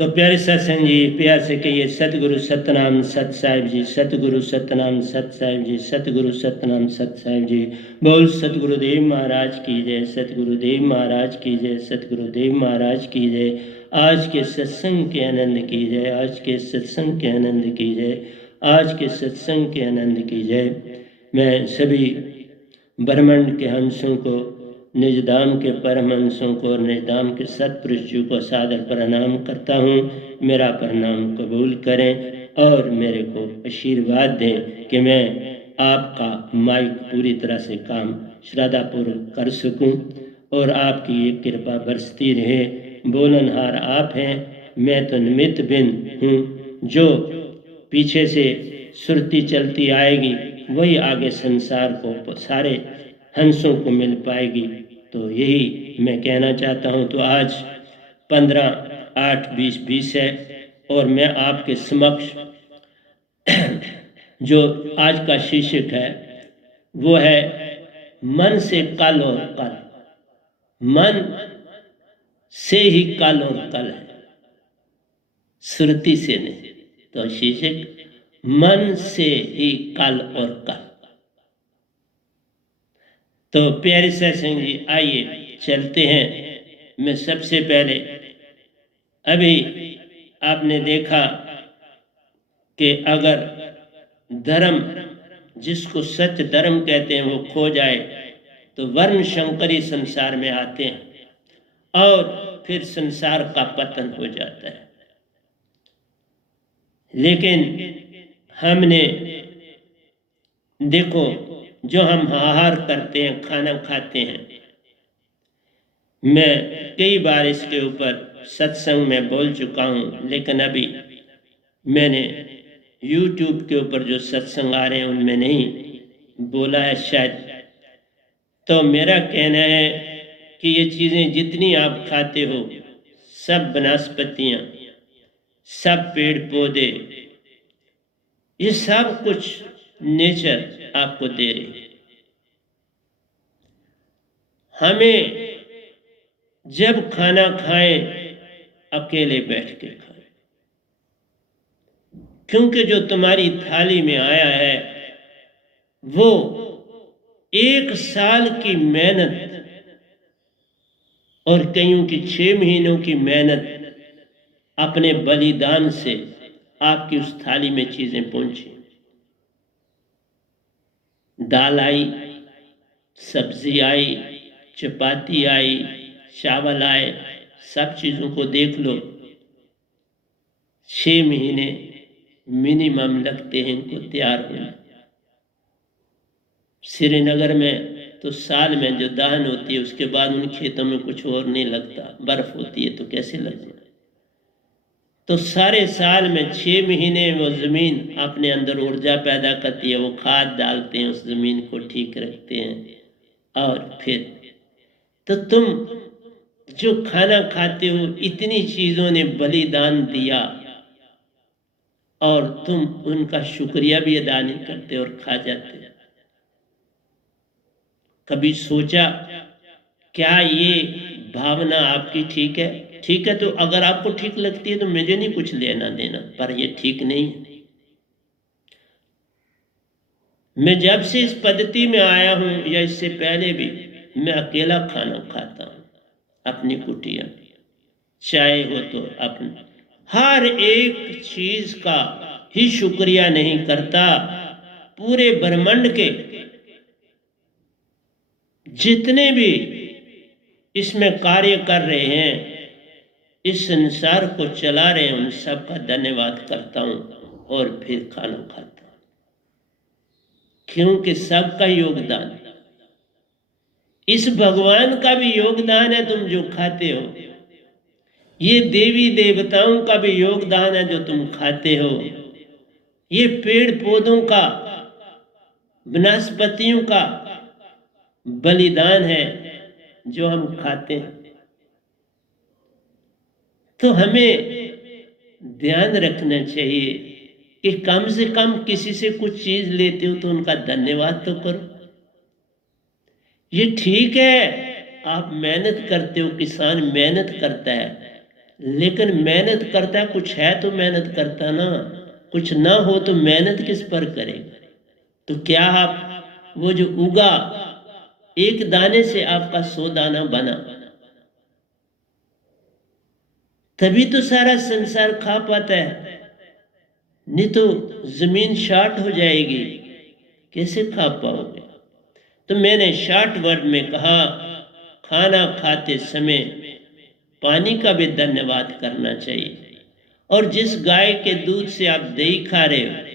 तो प्यारे सत्संग जी, प्यार से कहिए सतगुरु सतनाम सत साहिब जी, सतगुरु सतनाम सत साहिब जी, सतगुरु सतनाम सत साहिब जी। बोल सतगुरुदेव महाराज की जय, सतगुरुदेव महाराज की जय, सतगुरुदेव महाराज की जय। आज के सत्संग के आनंद की जय, आज के सत्संग के आनंद की जय, आज के सत्संग के आनंद की जय। मैं सभी ब्रह्मांड के हंसों को, निजधाम के परमहंसों को और निजधाम के सतपुरुषों को सादर प्रणाम करता हूँ। मेरा प्रणाम कबूल करें और मेरे को आशीर्वाद दें कि मैं आपका माइक पूरी तरह से काम श्रद्धापूर्वक कर सकूं और आपकी ये कृपा बरसती रहे। बोलनहार आप हैं, मैं तो निमित्त बिन हूँ। जो पीछे से सुरती चलती आएगी वही आगे संसार को, सारे हंसों को मिल पाएगी। तो यही मैं कहना चाहता हूँ। तो आज 15/8/2020 है और मैं आपके समक्ष जो आज का शीर्षक है वो है मन से कल और कल। मन से ही कल और कल है, सुरती से नहीं। तो शीर्षक मन से ही कल और कल। तो प्यारे सत्संग जी, आइए चलते हैं। मैं सबसे पहले, अभी आपने देखा कि अगर धर्म, जिसको सत्य धर्म कहते हैं, वो खो जाए तो वर्ण शंकरी संसार में आते हैं और फिर संसार का पतन हो जाता है। लेकिन हमने देखो, जो हम आहार करते हैं, खाना खाते हैं, मैं कई बार इसके ऊपर सत्संग में बोल चुका हूँ, लेकिन अभी मैंने YouTube के ऊपर जो सत्संग आ रहे हैं उनमें नहीं बोला है शायद। तो मेरा कहना है कि ये चीज़ें जितनी आप खाते हो, सब वनस्पतियाँ, सब पेड़ पौधे, ये सब कुछ नेचर आपको दे रही है। हमें जब खाना खाएं अकेले बैठ के खाएं, क्योंकि जो तुम्हारी थाली में आया है वो 1 साल की मेहनत और कईयों की 6 महीनों की मेहनत, अपने बलिदान से आपकी उस थाली में चीजें पहुंची। दाल आई, सब्जी आई, चपाती आई, चावल आए, सब चीजों को देख लो, 6 महीने मिनिमम लगते हैं इनको तैयार होने। श्रीनगर में तो साल में जो दान होती है उसके बाद उन खेतों में कुछ और नहीं लगता, बर्फ होती है तो कैसे लग जाए। तो सारे साल में 6 महीने वो जमीन अपने अंदर ऊर्जा पैदा करती है, वो खाद डालते हैं, उस जमीन को ठीक रखते हैं। और फिर तो तुम जो खाना खाते हो, इतनी चीजों ने बलिदान दिया और तुम उनका शुक्रिया भी अदा नहीं करते और खा जाते। कभी सोचा क्या ये भावना आपकी ठीक है? ठीक है, तो अगर आपको ठीक लगती है तो मुझे नहीं कुछ लेना देना, पर ये ठीक नहीं है। मैं जब से इस पद्धति में आया हूं या इससे पहले भी, मैं अकेला खाना खाता हूं अपनी कुटिया, चाहे हो तो अपनी, हर एक चीज का ही शुक्रिया नहीं करता। पूरे ब्रह्मांड के जितने भी इसमें कार्य कर रहे हैं, इस संसार को चला रहे हैं, उन सबका धन्यवाद करता हूं और फिर खाना खाता हूं, क्योंकि सबका योगदान, इस भगवान का भी योगदान है तुम जो खाते हो, ये देवी देवताओं का भी योगदान है जो तुम खाते हो, ये पेड़ पौधों का, वनस्पतियों का बलिदान है जो हम खाते हैं। तो हमें ध्यान रखना चाहिए कि कम से कम किसी से कुछ चीज लेते हो तो उनका धन्यवाद तो करो। ये ठीक है, आप मेहनत करते हो, किसान मेहनत करता है, लेकिन मेहनत करता कुछ है तो मेहनत करता ना, कुछ ना हो तो मेहनत किस पर करेगा। तो क्या आप वो जो उगा एक दाने से आपका 100 दाना बना, तभी तो सारा संसार खा पाता है, नहीं तो जमीन शार्ट हो जाएगी, कैसे खा पाओगे। तो मैंने शॉर्ट वर्ड में कहा, खाना खाते समय पानी का भी धन्यवाद करना चाहिए, और जिस गाय के दूध से आप दही खा रहे हो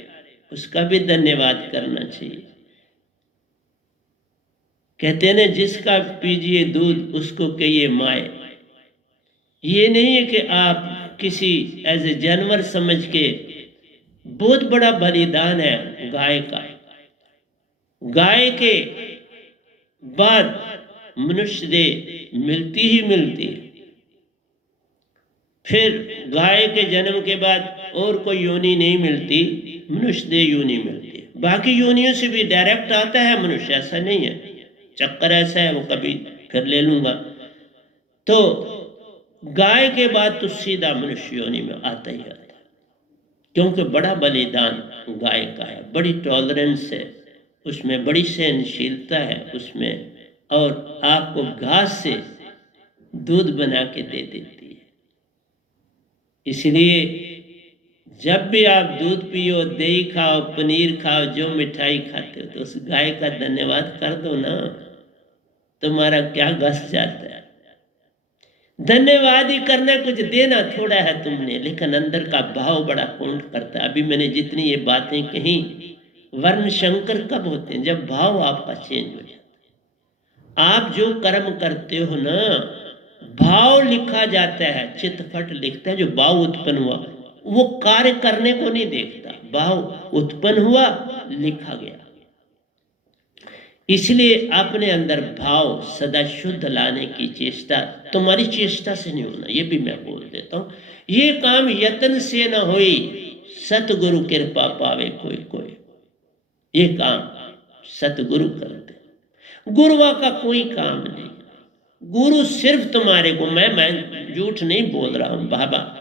उसका भी धन्यवाद करना चाहिए। कहते हैं ना, जिसका पीजिए दूध उसको कहिए माए। ये नहीं है कि आप किसी एज ए जानवर समझ के, बहुत बड़ा बलिदान है गाय का। गाय के बाद मनुष्य देह मिलती ही मिलती है, फिर गाय के जन्म के बाद और कोई योनि नहीं मिलती, मनुष्य देह योनि मिलती है। बाकी योनियों से भी डायरेक्ट आता है मनुष्य, ऐसा नहीं है, चक्कर ऐसा है वो कभी फिर ले लूंगा। तो गाय के बाद तो सीधा मनुष्य योनि में आता ही आता है, क्योंकि बड़ा बलिदान गाय का है, बड़ी टॉलरेंस है उसमें, बड़ी सहनशीलता है उसमें, और आपको घास से दूध बना के दे देती है। इसलिए जब भी आप दूध पियो, दही खाओ, पनीर खाओ, जो मिठाई खाते हो, तो उस गाय का धन्यवाद कर दो ना, तुम्हारा क्या घस जाता है। धन्यवाद ही करना, कुछ देना थोड़ा है तुमने, लेकिन अंदर का भाव बड़ा काउंट करता है। अभी मैंने जितनी ये बातें कही, वर्ण शंकर कब होते हैं, जब भाव आपका चेंज हो जाता है। आप जो कर्म करते हो ना, भाव लिखा जाता है, चितफट लिखता है, जो भाव उत्पन्न हुआ वो कार्य करने को नहीं देखता, भाव उत्पन्न हुआ लिखा गया। इसलिए अपने अंदर भाव सदा शुद्ध लाने की चेष्टा, तुम्हारी चेष्टा से नहीं होना, ये भी मैं बोल देता हूं। ये काम यत्न से न होई, सतगुरु कृपा पावे कोई कोई। ये काम सतगुरु करते, गुरुआ का कोई काम नहीं। गुरु सिर्फ तुम्हारे को, मैं झूठ नहीं बोल रहा हूं बाबा,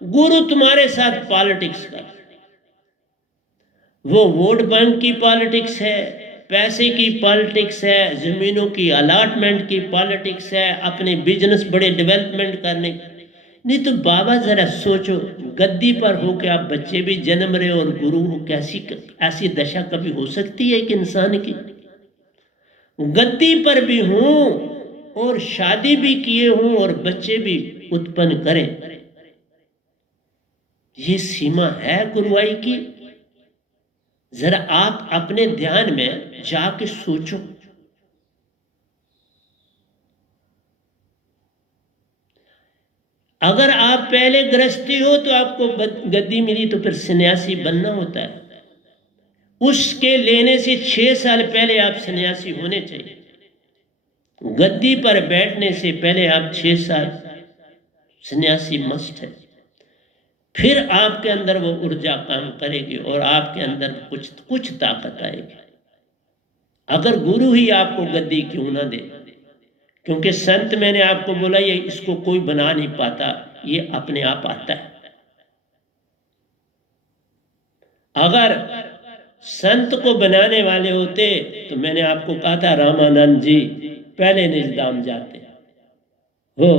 गुरु तुम्हारे साथ पॉलिटिक्स कर, वो वोट बैंक की पॉलिटिक्स है, पैसे की पॉलिटिक्स है, जमीनों की अलॉटमेंट की पॉलिटिक्स है, अपने बिजनेस बड़े डेवलपमेंट करने। नहीं तो बाबा जरा सोचो, गद्दी पर हो के आप बच्चे भी जन्म रहे और गुरु हो, कैसी ऐसी दशा कभी हो सकती है एक इंसान की। गद्दी पर भी हूं और शादी भी किए हूं और बच्चे भी उत्पन्न करें, ये सीमा है गुरुवाई की। जरा आप अपने ध्यान में जाके सोचो। अगर आप पहले गृहस्थी हो तो आपको गद्दी मिली, तो फिर सन्यासी बनना होता है। उसके लेने से 6 साल पहले आप सन्यासी होने चाहिए। गद्दी पर बैठने से पहले आप 6 साल सन्यासी मस्ट है, फिर आपके अंदर वो ऊर्जा काम करेगी और आपके अंदर कुछ ताकत आएगी। अगर गुरु ही आपको गद्दी क्यों ना दे, क्योंकि संत, मैंने आपको बोला, ये इसको कोई बना नहीं पाता, ये अपने आप आता है। अगर संत को बनाने वाले होते तो मैंने आपको कहा था, रामानंद जी पहले निजदाम जाते, वो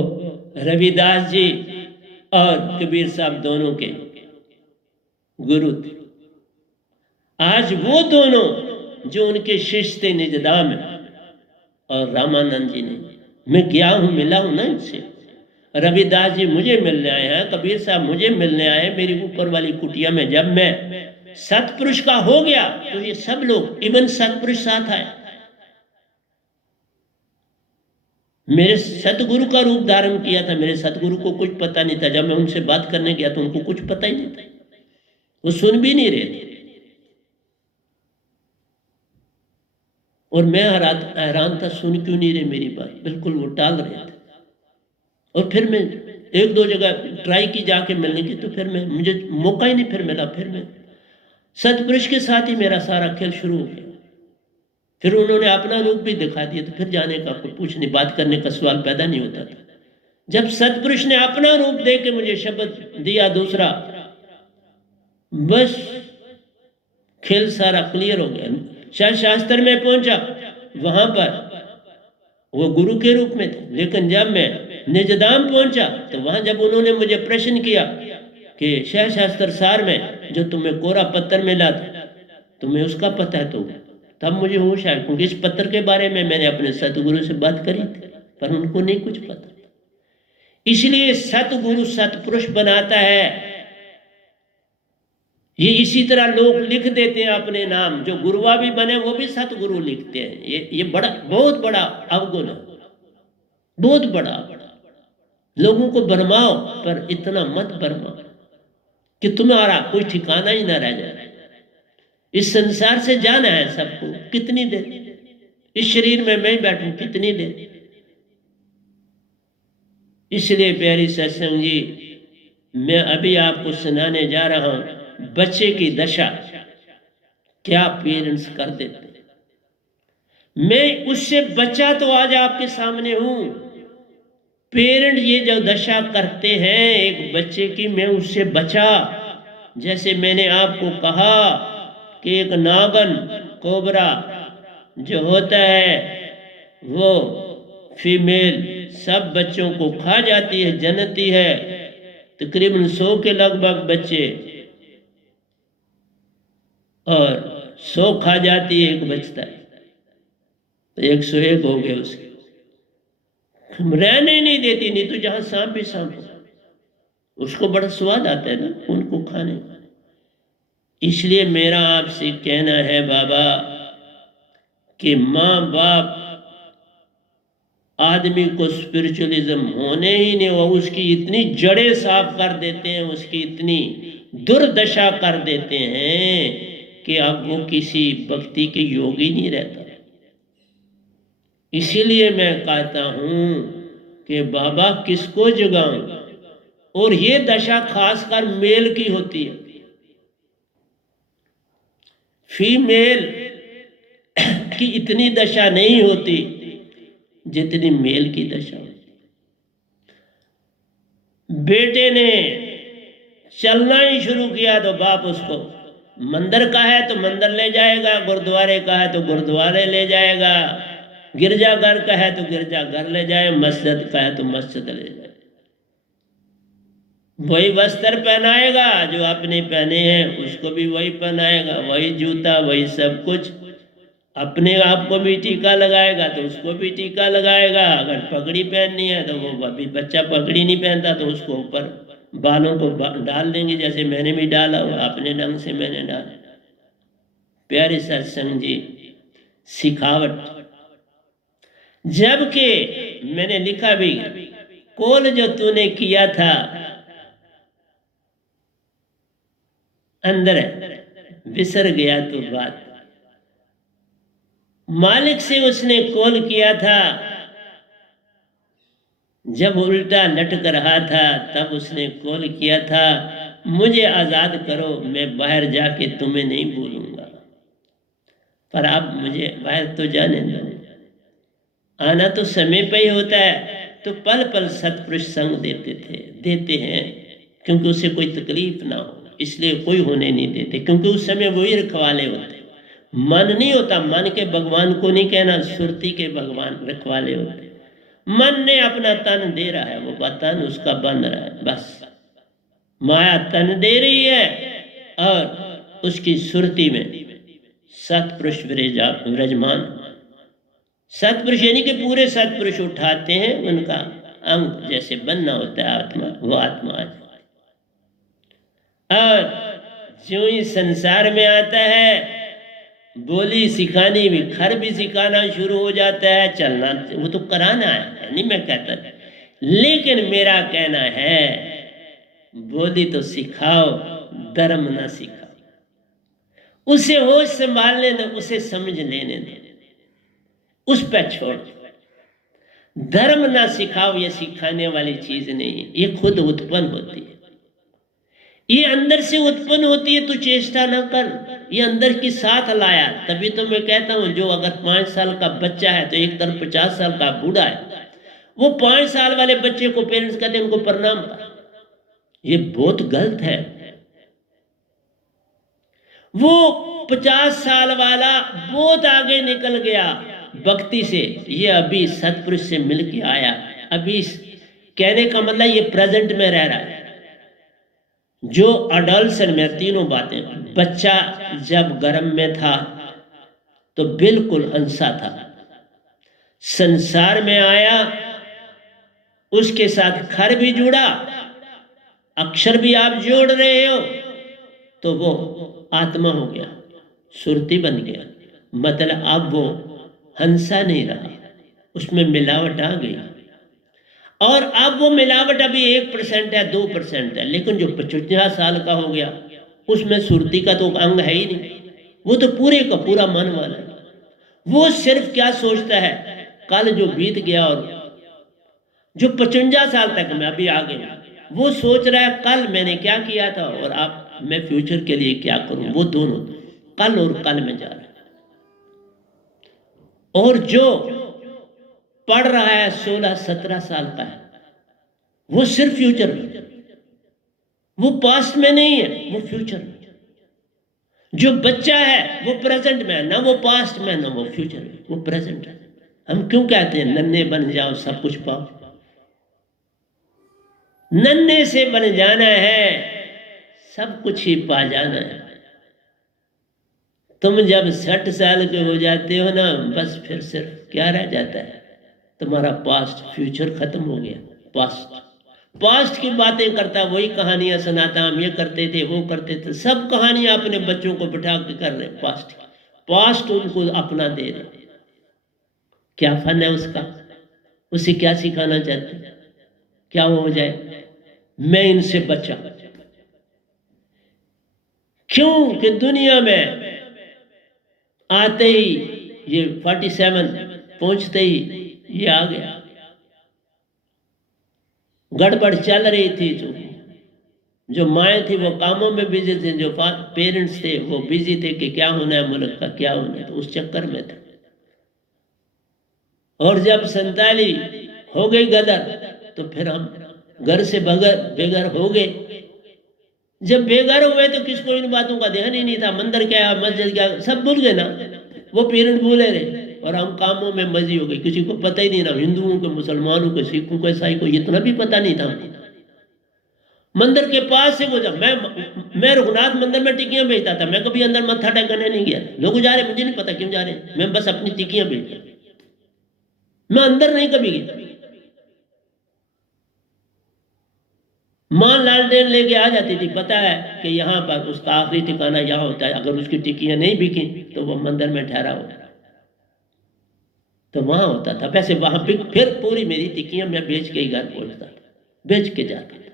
रविदास जी और कबीर साहब दोनों के गुरु थे। आज वो दोनों जो उनके शिष्य थे निजदाम में, और रामानंद जी ने, मैं गया हूं, मिला हूं ना इनसे। रविदास जी मुझे मिलने आए हैं, कबीर साहब मुझे मिलने आए, मेरी ऊपर वाली कुटिया में जब मैं सतपुरुष का हो गया तो ये सब लोग, इवन सतपुरुष साथ आए। मेरे सतगुरु का रूप धारण किया था, मेरे सतगुरु को कुछ पता नहीं था। जब मैं उनसे बात करने गया तो उनको कुछ पता ही नहीं था, वो सुन भी नहीं रहे थे। और मैं हैरान था, सुन क्यों नहीं रहे मेरी बात, बिल्कुल वो टाल रहे थे। और फिर मैं 1-2 जगह ट्राई की जाके मिलने की, तो फिर मुझे मौका ही नहीं फिर मिला। फिर मैं सतपुरुष के साथ ही मेरा सारा खेल शुरू हो गया। फिर उन्होंने अपना रूप भी दिखा दिया, तो फिर जाने का कोई पूछने बात करने का सवाल पैदा नहीं होता था। जब सतपुरुष ने अपना रूप दे के मुझे शब्द दिया दूसरा, बस खेल सारा क्लियर हो गया। शास्त्र में पहुंचा, वहां पर वो गुरु के रूप में थे, लेकिन जब मैं निजधाम पहुंचा तो वहां जब उन्होंने मुझे प्रश्न किया कि शास्त्र सार में जो तुम्हें कोरा पत्थर मिला था, तुम्हें उसका पता है? तो तब मुझे होश आया, क्योंकि इस पत्थर के बारे में मैंने अपने सतगुरु से बात करी थी, पर उनको नहीं कुछ पता। इसलिए सतगुरु सतपुरुष बनाता है। ये इसी तरह लोग लिख देते हैं अपने नाम, जो गुरुआ भी बने वो भी सतगुरु लिखते हैं। ये बड़ा, बहुत बड़ा अवगुण है, बहुत बड़ा। लोगों को भरमाओ, पर इतना मत भरमाओ कि तुम्हारा कोई ठिकाना ही ना रह जाए। इस संसार से जाना है सबको, कितनी देर? इस शरीर में मैं बैठूं कितनी देर? इसलिए प्यारी सत्संग जी, मैं अभी आपको सुनाने जा रहा हूं बच्चे की दशा क्या पेरेंट्स कर देते। मैं उससे बचा तो आज आपके सामने हूं। पेरेंट ये जो दशा करते हैं एक बच्चे की, मैं उससे बचा। जैसे मैंने आपको कहा कि एक नागन कोबरा जो होता है वो फीमेल सब बच्चों को खा जाती है, जनती है। तकरीबन 100 के लगभग बच्चे, और 100 खा जाती है, एक बचता है, तो 101 हो गए उसके। रहने नहीं देती, नहीं तो जहां सांप भी सांप हो, उसको बड़ा स्वाद आता है ना उनको खाने का। इसलिए मेरा आपसे कहना है बाबा कि माँ बाप आदमी को स्पिरिचुअलिज्म होने ही नहीं, वो उसकी इतनी जड़ें साफ कर देते हैं, उसकी इतनी दुर्दशा कर देते हैं कि अब वो किसी भक्ति के योगी नहीं रहता। इसीलिए मैं कहता हूं कि बाबा किसको जगाऊं, और ये दशा खासकर मेल की होती है। फीमेल की इतनी दशा नहीं होती जितनी मेल की दशा होती। बेटे ने चलना ही शुरू किया तो बाप उसको, मंदिर का है तो मंदिर ले जाएगा, गुरुद्वारे का है तो गुरुद्वारे ले जाएगा, गिरजाघर का है तो गिरजाघर ले जाए, मस्जिद का है तो मस्जिद ले जाए। वही वस्त्र पहनाएगा जो आपने पहने हैं, उसको भी वही पहनाएगा, वही जूता, वही सब कुछ। अपने आप को भी टीका लगाएगा तो उसको भी टीका लगाएगा। अगर पगड़ी पहननी है तो वो अभी बच्चा पगड़ी नहीं पहनता तो उसको ऊपर बालों को डाल देंगे, जैसे मैंने भी डाला हुआ, अपने ढंग से मैंने डाला। प्यारे सत्संग जी, सिखावट। जबकि मैंने लिखा भी, कॉल जो तूने किया था अंदर बिसर गया तो बात। मालिक से उसने कॉल किया था जब उल्टा लटक रहा था, तब उसने कॉल किया था, मुझे आजाद करो, मैं बाहर जाके तुम्हें नहीं भूलूंगा, पर अब मुझे बाहर तो जाने दो। आना तो समय पे ही होता है। तो पल पल सतपुरुष संग देते हैं, क्योंकि उसे कोई तकलीफ ना हो, इसलिए कोई होने नहीं देते, क्योंकि उस समय वही रखवाले होते। मन नहीं होता, मन के भगवान को नहीं कहना, सुरती के भगवान रखवाले होते। मन ने अपना तन दे रहा है, वो तन उसका बन रहा है, बस माया तन दे रही है, और उसकी सुरती में सतपुरुष विराजमान। सतपुरुष यानी कि पूरे सतपुरुष उठाते हैं, उनका अंग जैसे बनना होता है आत्मा, वो आत्मा आ जाती। और जो ही संसार में आता है, बोली सिखानी भी, खर भी सिखाना शुरू हो जाता है, चलना वो तो कराना है, नहीं मैं कहता, लेकिन मेरा कहना है बोली तो सिखाओ, धर्म ना सिखाओ। उसे होश संभालने दो, उसे समझ लेने दो, उस पर छोड़। धर्म ना सिखाओ, ये सिखाने वाली चीज नहीं है, ये खुद उत्पन्न होती है, ये अंदर से उत्पन्न होती है। तू चेष्टा ना कर, ये अंदर की साथ लाया। तभी तो मैं कहता हूं, जो अगर 5 साल का बच्चा है तो एक तरफ 50 साल का बूढ़ा है, वो 5 साल वाले बच्चे को पेरेंट्स कहते हैं उनको प्रणाम कर। ये बहुत गलत है। वो 50 साल वाला बहुत आगे निकल गया भक्ति से, ये अभी सतपुरुष से मिल के आया। अभी कहने का मतलब ये प्रेजेंट में रह रहा है। जो अडल्सन में तीनों बातें, बच्चा जब गर्भ में था तो बिल्कुल हंसा था, संसार में आया, उसके साथ खर भी जुड़ा, अक्षर भी आप जोड़ रहे हो, तो वो आत्मा हो गया, सुरती बन गया। मतलब अब वो हंसा नहीं रहा, उसमें मिलावट आ गई। और अब वो मिलावट अभी 1% है, 2% है, लेकिन जो 55 साल का हो गया उसमें सुरती का तो अंग है ही नहीं। वो तो पूरे का पूरा मन वाला है। वो सिर्फ क्या सोचता है, कल जो बीत गया, और जो 55 साल तक मैं अभी आ गया, वो सोच रहा है कल मैंने क्या किया था और अब मैं फ्यूचर के लिए क्या करूं। वो दोनों कल और कल में जा रहा है। और जो पढ़ रहा है 16-17 साल का है, वो सिर्फ फ्यूचर में, वो पास्ट में नहीं है, वो फ्यूचर में। जो बच्चा है वो प्रेजेंट में है, ना वो पास्ट में ना वो फ्यूचर में, वो प्रेजेंट है। हम क्यों कहते हैं नन्हे बन जाओ सब कुछ पाओ? नन्हे से बन जाना है, सब कुछ ही पा जाना है। तुम जब 60 साल के हो जाते हो ना, बस फिर सिर्फ क्या रह जाता है, तुम्हारा पास्ट, फ्यूचर खत्म हो गया। पास्ट की बातें करता, वही कहानियां सुनाता, हम ये करते थे वो करते थे, सब कहानियां अपने बच्चों को बिठा के कर रहे, पास्ट उनको अपना दे रहे। क्या फन है उसका? उसे क्या सिखाना चाहते हैं? क्या हो जाए? मैं इनसे बचा। क्यों कि दुनिया में आते ही ये 47 पहुंचते ही ये आ गया। गड़बड़ चल रही थी, जो माएँ थी वो कामों में बिजी थे, जो पेरेंट्स थे वो बिजी थे कि क्या होना है मुल्क का, क्या होना है, तो उस चक्कर में थे। और जब 47 हो गई गदर, तो फिर हम घर से बेघर हो गए। जब बेघर हुए तो किसको इन बातों का ध्यान ही नहीं था, मंदिर क्या मस्जिद क्या सब भूल गए ना, वो पेरेंट भूले रहे, और हम कामों में मजी हो गई। किसी को पता ही नहीं ना, हिंदुओं को, मुसलमानों को, सिखों को, ईसाई को इतना भी पता नहीं था। मंदिर के पास से गुजर, मैं रघुनाथ मंदिर में टिक्कियां बेचता था, मैं कभी अंदर मत्था टेकने नहीं गया। लोग जा रहे, मुझे नहीं पता क्यों जा रहे, मैं बस अपनी टिक्कियां बेचता, मैं अंदर नहीं कभी गया। मां लालटेन लेके आ जाती थी, पता है कि यहाँ पर उसका आखिरी ठिकाना यहाँ होता है, अगर उसकी टिक्कियां नहीं बिकी तो वो मंदिर में ठहरा होता, तो वहां होता था। वैसे वहां फिर पूरी मेरी टिक्कियां मैं बेच के ही घर पहुंचता था, बेच के जाता था,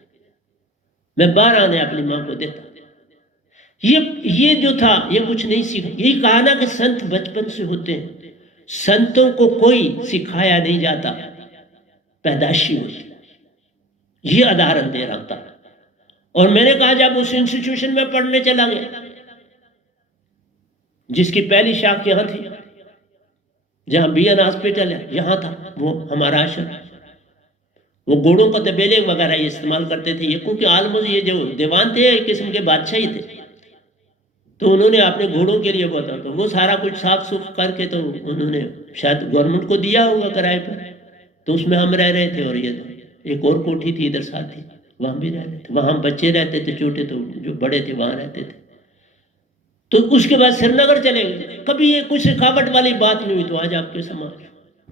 मैं बाहर आने अपनी मां को देता। ये जो था, ये कुछ नहीं सीखा। यही कहा ना कि संत बचपन से होते हैं। संतों को कोई सिखाया नहीं जाता, पैदाशी होती। ये उदाहरण दे रहा था। और मैंने कहा जब उस इंस्टीट्यूशन में पढ़ने चला गया जिसकी पहली शाख यहां थी, जहां बीएन हॉस्पिटल है, यहां था वो हमारा आश्रम। वो घोड़ों को तबेले वगैरह इस्तेमाल करते थे ये, क्योंकि ऑलमोस्ट ये जो दीवान थे एक किस्म के बादशाह ही थे, तो उन्होंने अपने घोड़ों के लिए बोला, तो वो सारा कुछ साफ सुफ करके तो उन्होंने शायद गवर्नमेंट को दिया होगा किराए पर, तो उसमें हम रह रहे थे। और ये तो एक और कोठी थी इधर साथ ही, वहां भी रह रहे थे, वहां बच्चे रहते थे छोटे, तो जो बड़े थे वहां रहते थे। तो उसके बाद श्रीनगर चले गए। कभी ये कुछ सिखावट वाली बात नहीं हुई। तो आज आपके समाज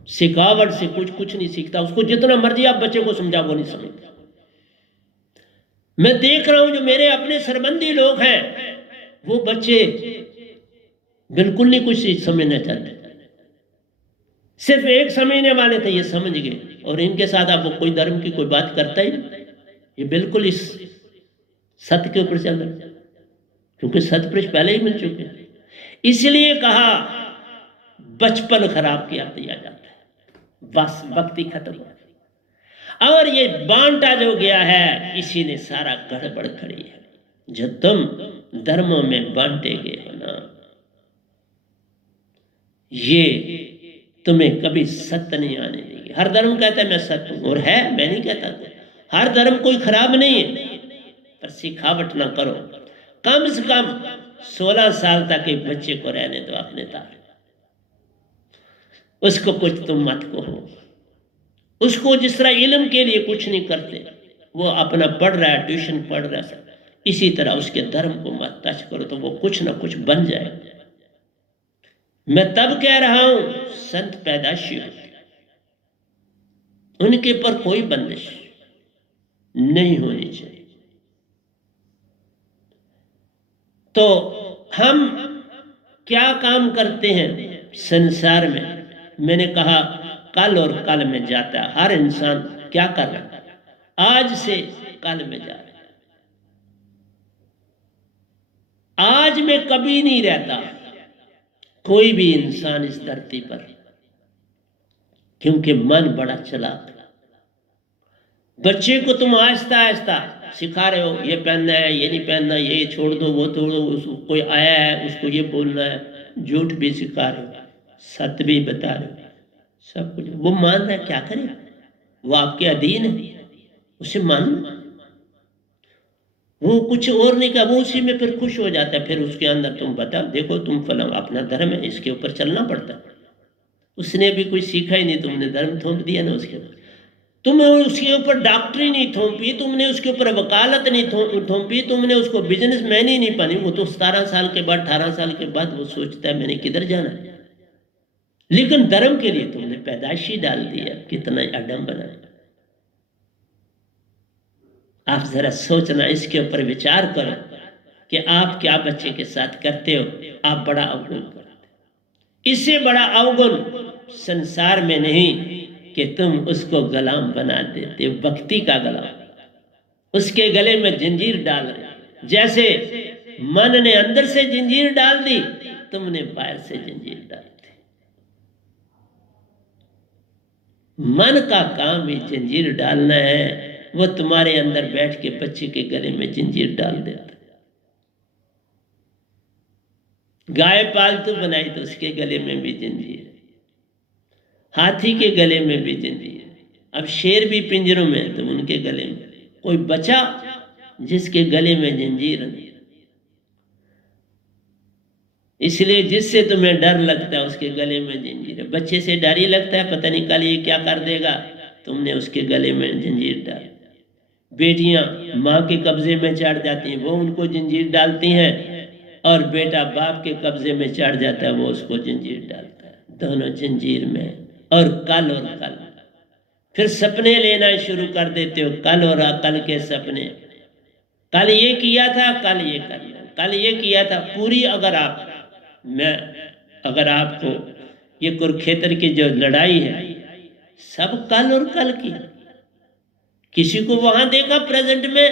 सिखावट से कुछ नहीं सीखता, उसको जितना मर्जी आप बच्चे को समझा वो नहीं समझता। मैं देख रहा हूं जो मेरे अपने सरबंदी लोग हैं, वो बच्चे बिल्कुल नहीं कुछ समझना चाहते, सिर्फ एक समझने वाले थे, ये समझ गए, और इनके साथ आप कोई धर्म की कोई बात करता ही नहीं। ये बिल्कुल इस सत्य के ऊपर चल रहा, क्योंकि सत्पुरुष पहले ही मिल चुके हैं। इसलिए कहा बचपन खराब किया दिया जाता है, बस भक्ति खत्म हो गई। और ये बांटा जो गया है, इसी ने सारा गड़बड़ खड़ी है। जो तुम धर्मों में बांटे गए हो ना, ये तुम्हें कभी सत्य नहीं आने देंगे। है। हर धर्म कहता है मैं सत्य हूं, और है, मैं नहीं कहता हर धर्म कोई खराब नहीं है, पर सिखावट ना करो। कम से कम 16 साल तक एक बच्चे को रहने दो अपने तार, उसको कुछ तुम मत कहो। उसको जिस तरह इल्म के लिए कुछ नहीं करते, वो अपना पढ़ रहा है, ट्यूशन पढ़ रहा है, इसी तरह उसके धर्म को मत टच करो, तो वो कुछ ना कुछ बन जाए। मैं तब कह रहा हूं संत पैदाशी होते, उनके पर कोई बंदिश नहीं होनी चाहिए। तो हम क्या काम करते हैं संसार में, मैंने कहा कल और कल में जाता है। हर इंसान क्या कर रहा है, आज से कल में जा रहा है। आज में कभी नहीं रहता कोई भी इंसान इस धरती पर, क्योंकि मन बड़ा चालाक है। बच्चे को तुम आहिस्ता आहिस्ता सिखा रहे हो, ये पहनना है, ये नहीं पहनना, ये छोड़ दो, वो छोड़ दो, उसको कोई आया है उसको ये बोलना है, झूठ भी सिखा रहे हो, सत्य भी बता रहे हो, सब कुछ। वो मान रहा है, क्या करे, वो आपके अधीन है, उसे मान। वो कुछ और नहीं कहा, वो उसी में फिर खुश हो जाता है। फिर उसके अंदर तुम बताओ, देखो तुम फला अपना धर्म है, इसके ऊपर चलना पड़ता है। उसने भी कुछ सीखा ही नहीं, तुमने धर्म थोप दिया ना उसके ऊपर। तुमने उसके ऊपर डॉक्टरी नहीं थोपी, तुमने उसके ऊपर वकालत नहीं थोपी, तुमने उसको बिजनेसमैन ही नहीं बनी। वो तो 17 साल के बाद 18 साल के बाद वो सोचता है मैंने किधर जाना है। लेकिन धर्म के लिए तुमने पैदाइशी डाल दिया, कितना आडम्बरा। आप जरा सोचना, इसके ऊपर विचार करो कि आप क्या बच्चे के साथ करते हो। आप बड़ा अवगुण करते हो। इससे बड़ा अवगुण संसार में नहीं कि तुम उसको गुलाम बना देते हो, भक्ति का गुलाम। उसके गले में जंजीर डाल रहे, जैसे मन ने अंदर से जंजीर डाल दी, तुमने बाहर से जंजीर डाल दी। मन का काम ही जंजीर डालना है। वो तुम्हारे अंदर बैठ के बच्चे के गले में जंजीर डाल देता। गाय पालतू बनाई तो उसके गले में भी जंजीर, हाथी के गले में भी जंजीर। अब शेर भी पिंजरों में, तो उनके गले में कोई बचा जिसके गले में जंजीर नहीं। इसलिए जिससे तुम्हें डर लगता है उसके गले में जंजीर है। बच्चे से डर ही लगता है, पता नहीं कल ये क्या कर देगा, तुमने उसके गले में जंजीर डाल। बेटियां माँ के कब्जे में चढ़ जाती हैं, वो उनको जंजीर डालती हैं, और बेटा बाप के कब्जे में चढ़ जाता है, वो उसको जंजीर डालता है। दोनों जंजीर में। और कल फिर सपने लेना शुरू कर देते हो, कल और कल के सपने। कल ये किया था, कल ये करना, कल ये किया था। पूरी अगर आपको ये कुरुक्षेत्र की जो लड़ाई है, सब कल और कल की। किसी को वहां देखा प्रेजेंट में,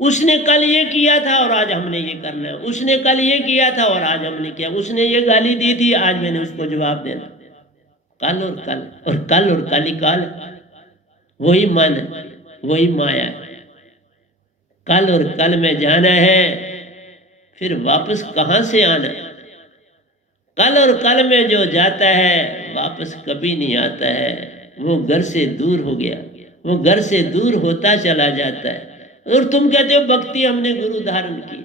उसने कल ये किया था और आज हमने ये करना है, उसने कल ये किया था और आज हमने किया, उसने ये गाली दी थी, आज मैंने उसको जवाब देना। कल और कल और कल ही काल। वही मन है, वही माया है। कल और कल में जाना है, फिर वापस कहां से आना है। कल और कल में जो जाता है वापस कभी नहीं आता है, वो घर से दूर हो गया, वो घर से दूर होता चला जाता है। और तुम कहते हो भक्ति हमने गुरु धारण की।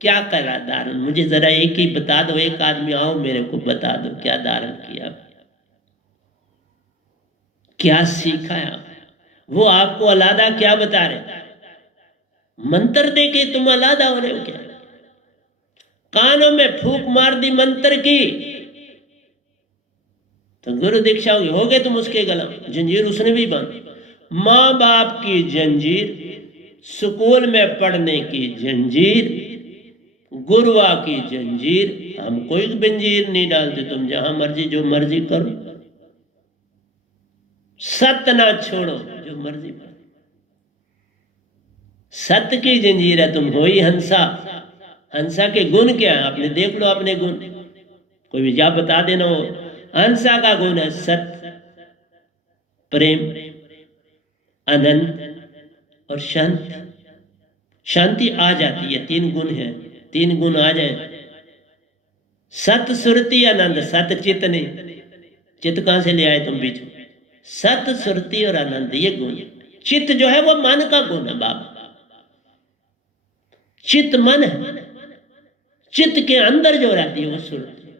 क्या करा धारण, मुझे जरा एक ही बता दो, एक आदमी आओ मेरे को बता दो क्या धारण किया, क्या सीखा है। वो आपको अलादा क्या बता रहे, मंत्र दे के तुम अलादा हो रहे हो क्या? कानों में फूंक मार दी मंत्र की तो गुरु दीक्षा हो गए तुम उसके गला। जंजीर उसने भी बांधी, माँ बाप की जंजीर, स्कूल में पढ़ने की जंजीर, गुरुआ की जंजीर। हम कोई जंजीर नहीं डालते, तुम जहां मर्जी जो मर्जी करो, सत्य ना छोड़ो, जो मर्जी करो। सत्य की जंजीर है, तुम हो ही हंसा। हंसा के गुण क्या है, आपने देख लो अपने गुण, कोई भी जा बता देना हो। हंसा का गुण है सत्य, प्रेम, आनंद और शांति। शांति आ जाती है, 3 गुण है, 3 गुण आ जाए, सत सुरति आनंद, सत चित नहीं, चित्त कहां से ले आए तुम बीच में? सत, सुरति और आनंद, ये गुण। चित्त जो है वो मन का गुण है बाप। चित्त मन है, चित्त के अंदर जो रहती है वो सुरति।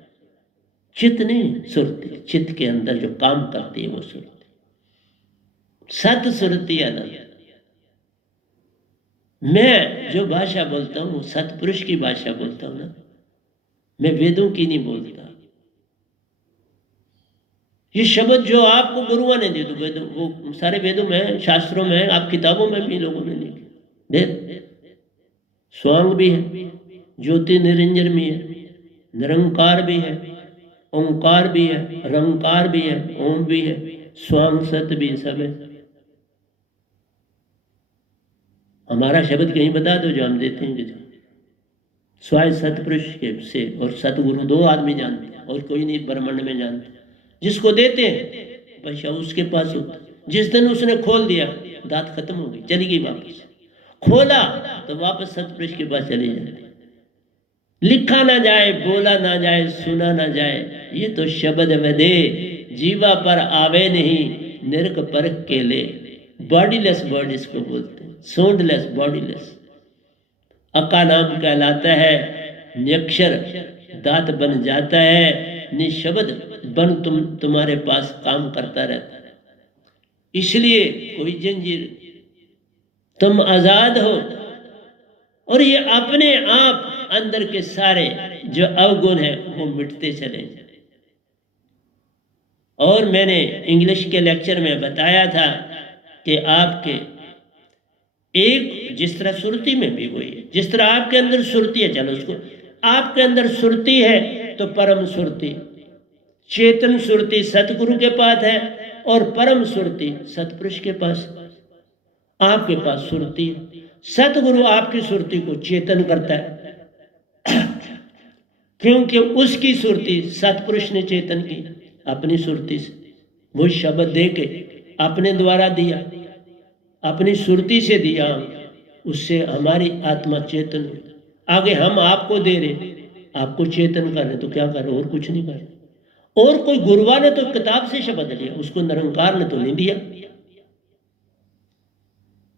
चित्त नहीं सुरति, चित्त के अंदर जो काम करती है वो सुरति। सत, सुरति, आनंद। मैं जो भाषा बोलता हूं सतपुरुष की भाषा बोलता हूं ना, मैं वेदों की नहीं बोलता। ये शब्द जो आपको गुरुओं ने दिए, तो वेदों, वो सारे वेदों में, शास्त्रों में, आप किताबों में भी लोगों ने लिखे। देख, स्वांग भी है, ज्योति निरंजन भी है, निरंकार भी है, ओंकार भी है, रंकार भी है, ओम भी है, स्वांग सत भी, सब है। हमारा शब्द कहीं बता दो जो हम देते हैं किसी। स्वाय सतपुरुष के से और सतगुरु दो आदमी जानते हैं, और कोई नहीं ब्रह्मांड में जानते। जिसको देते हैं पैसा उसके पास होता। जिस दिन उसने खोल दिया, दांत खत्म हो गई, चली गई वापस। खोला तो वापस सतपुरुष के पास चली जाती। लिखा ना जाए, बोला ना जाए, सुना ना जाए, ये तो शब्द वदे, जीवा पर आवे नहीं, निरक परख के ले। बॉडीलेस वर्ड इसको बोलते हैं, साउंडलेस, बॉडीलेस। अका नाम कहलाता है, निक्षर दांत बन जाता है, निशब्द बन तुम्हारे पास काम करता रहता है। इसलिए कोई जंजीर, तुम आजाद हो। और ये अपने आप अंदर के सारे जो अवगुण है वो मिटते चले। और मैंने इंग्लिश के लेक्चर में बताया था कि आपके एक, जिस तरह सुरती में भी वही है, जिस तरह आपके अंदर सुरती है, चलो उसको, आपके अंदर सुरती है तो परम सुरती, चेतन सुरती सतगुरु के पास है, और परम सुरती सतपुरुष के पास। आपके पास सुरती है, सतगुरु आपकी सुरती को चेतन करता है, क्योंकि उसकी सुरती सतपुरुष ने चेतन की अपनी सुरती से। वो शब्द दे के अपने द्वारा दिया, अपनी सुरती से दिया, उससे हमारी आत्मा चेतन हुई। आगे हम आपको दे रहे, आपको चेतन कर रहे, तो क्या कर रहे? और कुछ नहीं कर रहे। और कोई गुरुवा ने तो किताब से शब्द लिया, उसको निरंकार ने तो नहीं दिया।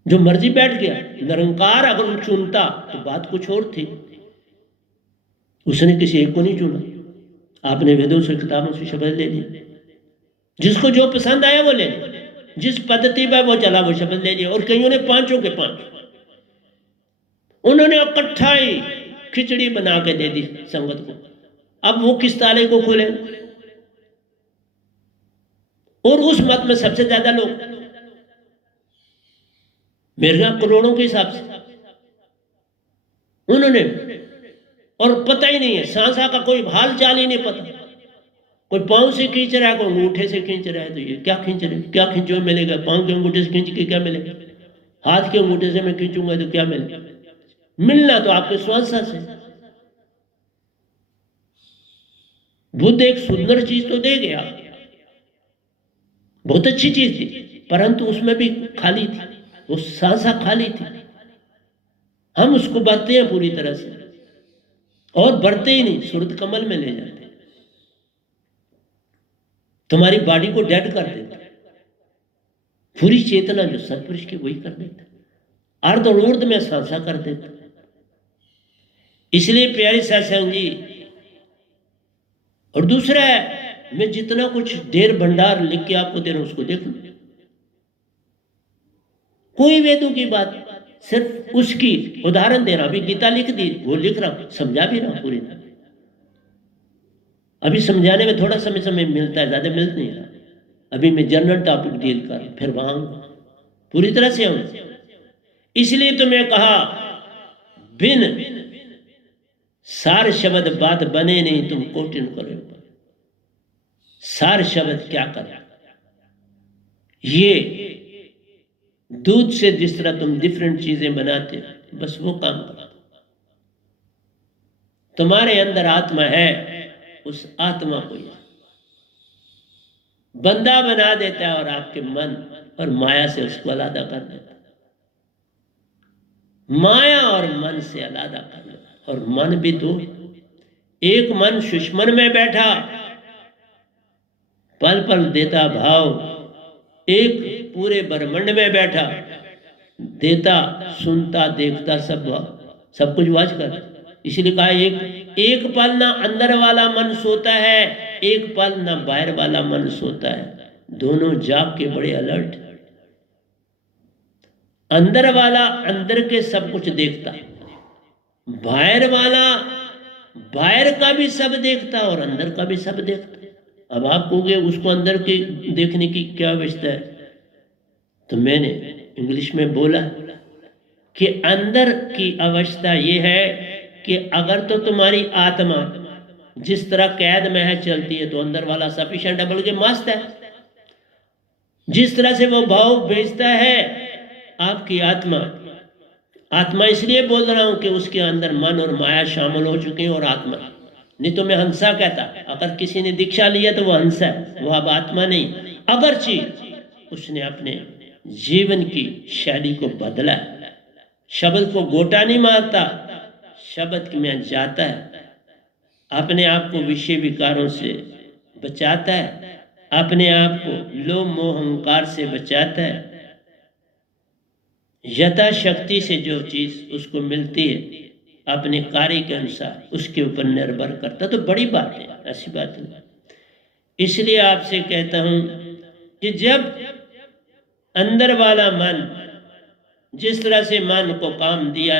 जो मर्जी बैठ गया, निरंकार अगर चुनता तो बात कुछ और थी। उसने किसी एक को नहीं चुना। आपने वेदों से, किताबों से शब्द ले लिए, जिसको जो पसंद आया वो ले लिया, जिस पद्धति पर वो चला वो शब्द ले लिया। और कईयों ने पांचों के पांच, उन्होंने इकट्ठा ही खिचड़ी बना के दे दी संगत को। अब वो किस ताले को खोले? और उस मत में सबसे ज्यादा लोग, मेरे यहाँ करोड़ों के हिसाब से, उन्होंने, और पता ही नहीं है, सांसा का कोई हाल चाल ही नहीं पता। कोई पांव से खींच रहा है, कोई अंगूठे से खींच रहा है, तो ये क्या खींच रहे, क्या खींचो मिलेगा? पांव के अंगूठे से खींच के क्या मिलेगा? हाथ के अंगूठे से मैं खींचूंगा तो क्या मिलेगा? मिलना तो आपके स्वांसा से। बुद्ध एक सुंदर चीज तो दे गया, बहुत अच्छी चीज थी, परंतु उसमें भी खाली थी, वो सांसा खाली थी। हम उसको बरते हैं पूरी तरह से, और बरते ही नहीं, सूरत कमल में ले जाते, तुम्हारी बॉडी को डेड कर देता। पूरी चेतना जो सतपुरुष की वही कर देता, अर्ध और ऊर्ध में सांसा कर देता। इसलिए प्यारी सत्संग जी, और दूसरा है, मैं जितना कुछ ढेर भंडार लिख के आपको दे रहा हूं उसको देख लो। कोई वेदों की बात, सिर्फ उसकी उदाहरण दे रहा। अभी गीता लिख दी, वो लिख रहा हूं, समझा भी रहा हूं पूरी तरह। अभी समझाने में थोड़ा समय मिलता है, ज्यादा मिल नहीं रहा। अभी मैं जनरल टॉपिक डील कर, फिर वहां पूरी तरह से हूं। इसलिए तो मैं कहा, बिन सार शब्द बात बने नहीं, तुम कोटिन करो। सार शब्द क्या कर, ये दूध से जिस तरह तुम डिफरेंट चीजें बनाते हो, बस वो काम करो। तुम्हारे अंदर आत्मा है, उस आत्मा को बंदा बना देता है, और आपके मन और माया से उसको अलग कर देता है। माया और मन से अलग कर देता है। और मन भी दो, एक मन सुषमन में बैठा, पल पल देता भाव, एक पूरे ब्रह्मांड में बैठा, देता सुनता देखता सब कुछ वाच कर। इसलिए कहा एक पल ना अंदर वाला मन सोता है, एक पल ना बाहर वाला मन सोता है, दोनों जाग के बड़े अलर्ट। अंदर वाला अंदर के सब कुछ देखता, बाहर वाला बाहर का भी सब देखता और अंदर का भी सब देखता। अब आप कहोगे उसको अंदर के देखने की क्या आवश्यकता है, तो मैंने इंग्लिश में बोला कि अंदर की अवस्था ये है कि अगर तो तुम्हारी आत्मा जिस तरह कैद में है चलती है, तो अंदर वाला सफिशिएंट है, बल्कि मस्त है। जिस तरह से वो भाव भेजता है आपकी आत्मा इसलिए बोल रहा हूं कि उसके अंदर मन और माया शामिल हो चुके हैं और आत्मा, नहीं तो मैं हंसा कहता। अगर किसी ने दीक्षा लिया तो वो हंसा है, वो अब आत्मा नहीं। अगरचे उसने अपने जीवन की शैली को बदला, शब्द को गोटा नहीं मारता, शब्द में जाता है, अपने आप को विषय विकारों से बचाता है, अपने आप को लोभ मोह अहंकार से बचाता है। यथाशक्ति से जो चीज उसको मिलती है अपने कार्य के अनुसार उसके ऊपर निर्भर करता, तो बड़ी बात है, ऐसी बात नहीं। इसलिए आपसे कहता हूं कि जब अंदर वाला मन, जिस तरह से मन को काम दिया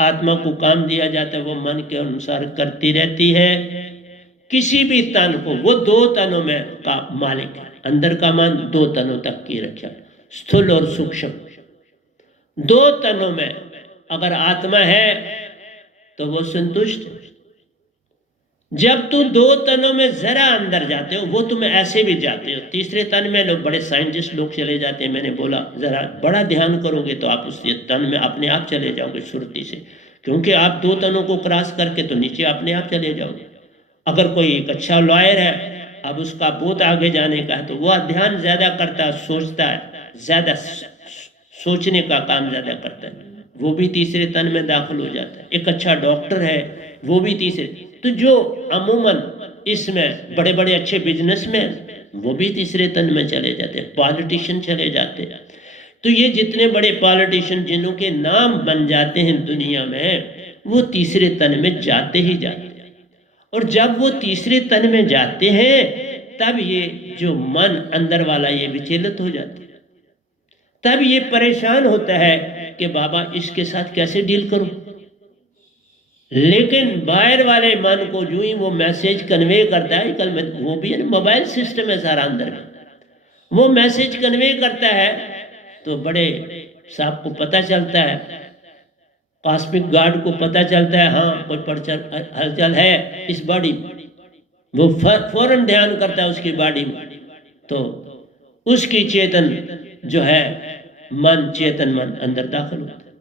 आत्मा को काम दिया जाता है, वो मन के अनुसार करती रहती है। किसी भी तन को, वो दो तनों में का मालिक है, अंदर का मन दो तनों तक की रक्षा, स्थूल और सूक्ष्म, दो तनों में अगर आत्मा है तो वो संतुष्ट। जब तुम दो तनों में जरा अंदर जाते हो, वो तुम ऐसे भी जाते हो, तीसरे तन में लोग बड़े साइंटिस्ट लोग चले जाते हैं। मैंने बोला जरा बड़ा ध्यान करोगे तो आप उस तन में अपने आप चले जाओगे सुरती से, क्योंकि आप दो तनों को क्रॉस करके तो नीचे अपने आप चले जाओगे। अगर कोई एक अच्छा लॉयर है, अब उसका बहुत आगे जाने का है, तो वह ध्यान ज्यादा करता है, सोचता है, ज्यादा सोचने का काम ज्यादा करता है, वो भी तीसरे तन में दाखिल हो जाता है। एक अच्छा डॉक्टर है, वो भी तीसरे। तो जो अमूमन इसमें बड़े बड़े अच्छे बिजनेसमैन, वो भी तीसरे तन में चले जाते हैं, पॉलिटिशियन चले जाते हैं। तो ये जितने बड़े पॉलिटिशियन जिन्हों के नाम बन जाते हैं दुनिया में, वो तीसरे तन में जाते ही जाते हैं। और जब वो तीसरे तन में जाते हैं, तब ये जो मन अंदर वाला ये विचलित हो जाता है, तब ये परेशान होता है कि बाबा इसके साथ कैसे डील करूं। लेकिन बाहर वाले मन को जो ही वो मैसेज कन्वे करता है, कल वो भी मोबाइल सिस्टम है सारा अंदर में, वो मैसेज कन्वे करता है, तो बड़े साहब को पता चलता है, कॉस्मिक गार्ड को पता चलता है, हाँ कोई हलचल है इस बॉडी में, वो फौरन ध्यान करता है उसकी बॉडी में, तो उसकी चेतन जो है मन, चेतन मन अंदर दाखिल होता है।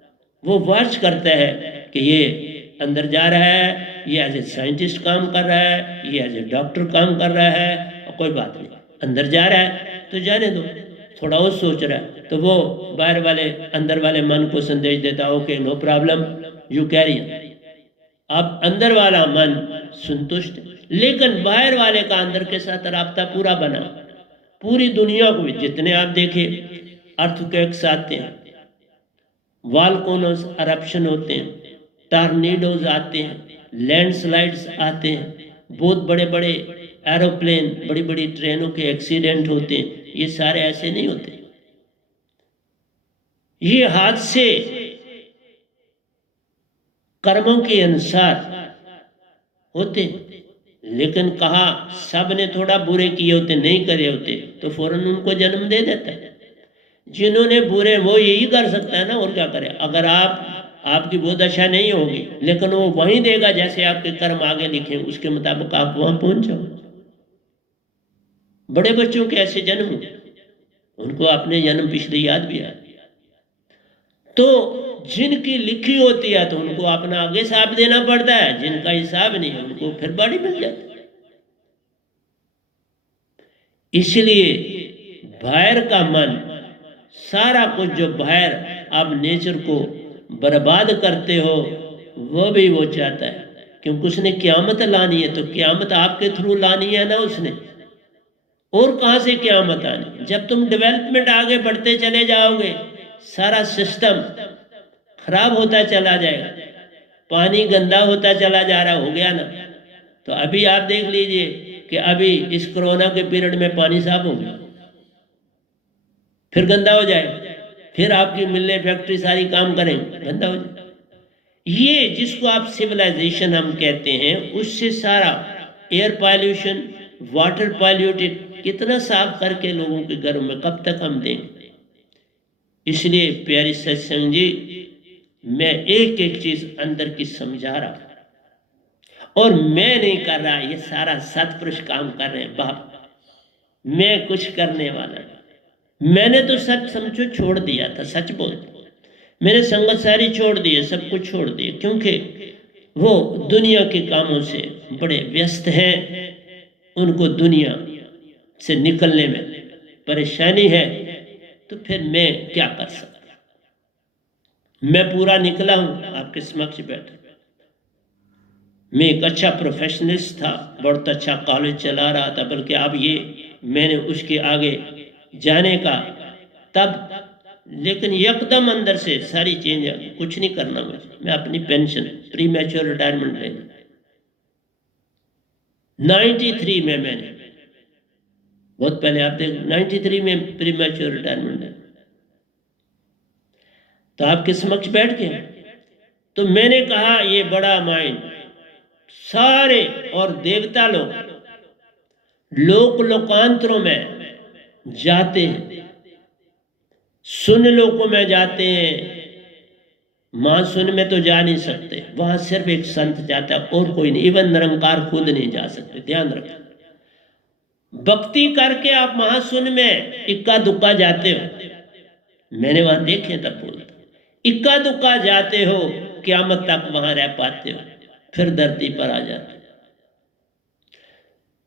वो वॉच करता है कि ये अंदर जा रहा है, ये एज ए साइंटिस्ट काम कर रहा है, ये एज ए डॉक्टर काम कर रहा है, और कोई बात नहीं, अंदर जा रहा है तो जाने दो, थोड़ा और सोच रहा है, तो वो बाहर वाले अंदर वाले मन को संदेश देता, okay no problem you carry. अब अंदर वाला मन संतुष्ट, लेकिन बाहर वाले का अंदर के साथ राब्ता पूरा बना। पूरी दुनिया को जितने आप देखे अर्थक्वेक्स आते हैं, वॉल्केनोस अरप्शन होते हैं, टॉर्नेडोज आते हैं, लैंडस्लाइड्स आते हैं, बहुत बड़े बड़े एरोप्लेन, बड़ी बड़ी ट्रेनों के एक्सीडेंट होते हैं, ये सारे ऐसे नहीं होते, ये हादसे कर्मों के अनुसार होते। लेकिन कहा सब ने थोड़ा बुरे किए होते, नहीं करे होते तो फौरन उनको जन्म दे देता है। जिन्होंने बुरे, वो यही कर सकता है ना, और क्या करे। अगर आपकी बहुत अच्छा नहीं होगी, लेकिन वो वहीं देगा जैसे आपके कर्म आगे लिखे उसके मुताबिक आप वहां पहुंच जाओ। बड़े बच्चों के ऐसे जन्म, उनको अपने जन्म पिछले याद भी आए। तो जिनकी लिखी होती है तो उनको अपना आगे हिसाब देना पड़ता है, जिनका हिसाब नहीं है उनको फिर बाड़ी मिल जाती है। इसलिए बाहर का मन, सारा कुछ जो बाहर आप नेचर को बर्बाद करते हो, वो भी वो चाहता है, क्योंकि उसने क़यामत लानी है, तो क़यामत आपके थ्रू लानी है ना उसने। और कहाँ से क़यामत आनी। जब तुम डेवलपमेंट आगे बढ़ते चले जाओगे, सारा सिस्टम खराब होता चला जाएगा, पानी गंदा होता चला जा रहा, हो गया ना। तो अभी आप देख लीजिए कि अभी इस कोरोना के पीरियड में पानी साफ हो गया, फिर गंदा हो जाए, फिर आपकी मिलें फैक्ट्री सारी काम करें, गंदा हो जाए। ये जिसको आप सिविलाइजेशन हम कहते हैं, उससे सारा एयर पॉल्यूशन, वाटर पॉल्यूटेड कितना साफ करके लोगों के घरों में कब तक हम देंगे। इसलिए प्यारी सत्संग जी, मैं एक एक चीज अंदर की समझा रहा, और मैं नहीं कर रहा, ये सारा सत्पुरुष काम कर रहे हैं बाप, मैं कुछ करने वाला नहीं। मैंने तो सच समझो छोड़ दिया था, सच बोलते, मैंने संगत सारी छोड़ दी है, सब कुछ छोड़ दिया, क्योंकि वो दुनिया के कामों से बड़े व्यस्त हैं, उनको दुनिया से निकलने में परेशानी है। तो फिर मैं क्या कर सकता। मैं पूरा निकला हूं आपके समक्ष बैठा, मैं एक अच्छा प्रोफेशनलिस्ट था, बहुत अच्छा कॉलेज चला रहा था, बल्कि अब ये मैंने उसके आगे जाने का तब, लेकिन एकदम अंदर से सारी चीजें, कुछ नहीं करना मुझे, मैं अपनी पेंशन प्री मैच्योर रिटायरमेंट लेना। 93 में मैंने, बहुत पहले आप देख, 93 में प्री मैच्योर रिटायरमेंट लेना। तो आपके समक्ष बैठ के तो मैंने कहा ये बड़ा माइंड, सारे और देवता लोग लोक लोकांतरों में जाते हैं, सुन लोकों में जाते हैं, महासुन में तो जा नहीं सकते, वहां सिर्फ एक संत जाता है और कोई नहीं, इवन निरंकार खुद नहीं जा सकते। ध्यान रखें, भक्ति करके आप महासुन में इक्का दुक्का जाते हो, मैंने वहां देखे तब बोलता, इक्का दुक्का जाते हो, क़यामत तक वहां रह पाते हो, फिर धरती पर आ जाते हो।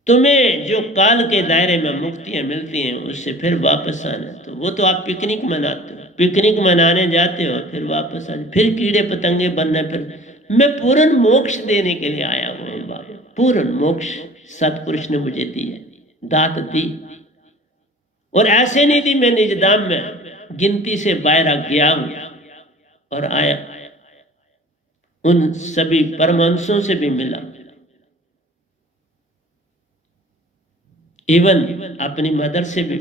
तुम्हें जो काल के दायरे में मुक्तियां मिलती हैं, उससे फिर वापस आना, तो वो तो आप पिकनिक मनाते हो, पिकनिक मनाने जाते हो, फिर वापस आना, फिर कीड़े पतंगे बनना। फिर मैं पूर्ण मोक्ष देने के लिए आया हूँ बाबा, पूर्ण मोक्ष सतपुरुष ने मुझे दी है, दात दी, और ऐसे नहीं दी मैं निजदाम में गिनती से बाहर गया हूं और आया, उन सभी परमहंसों से भी मिला, इवन अपनी मदर से भी,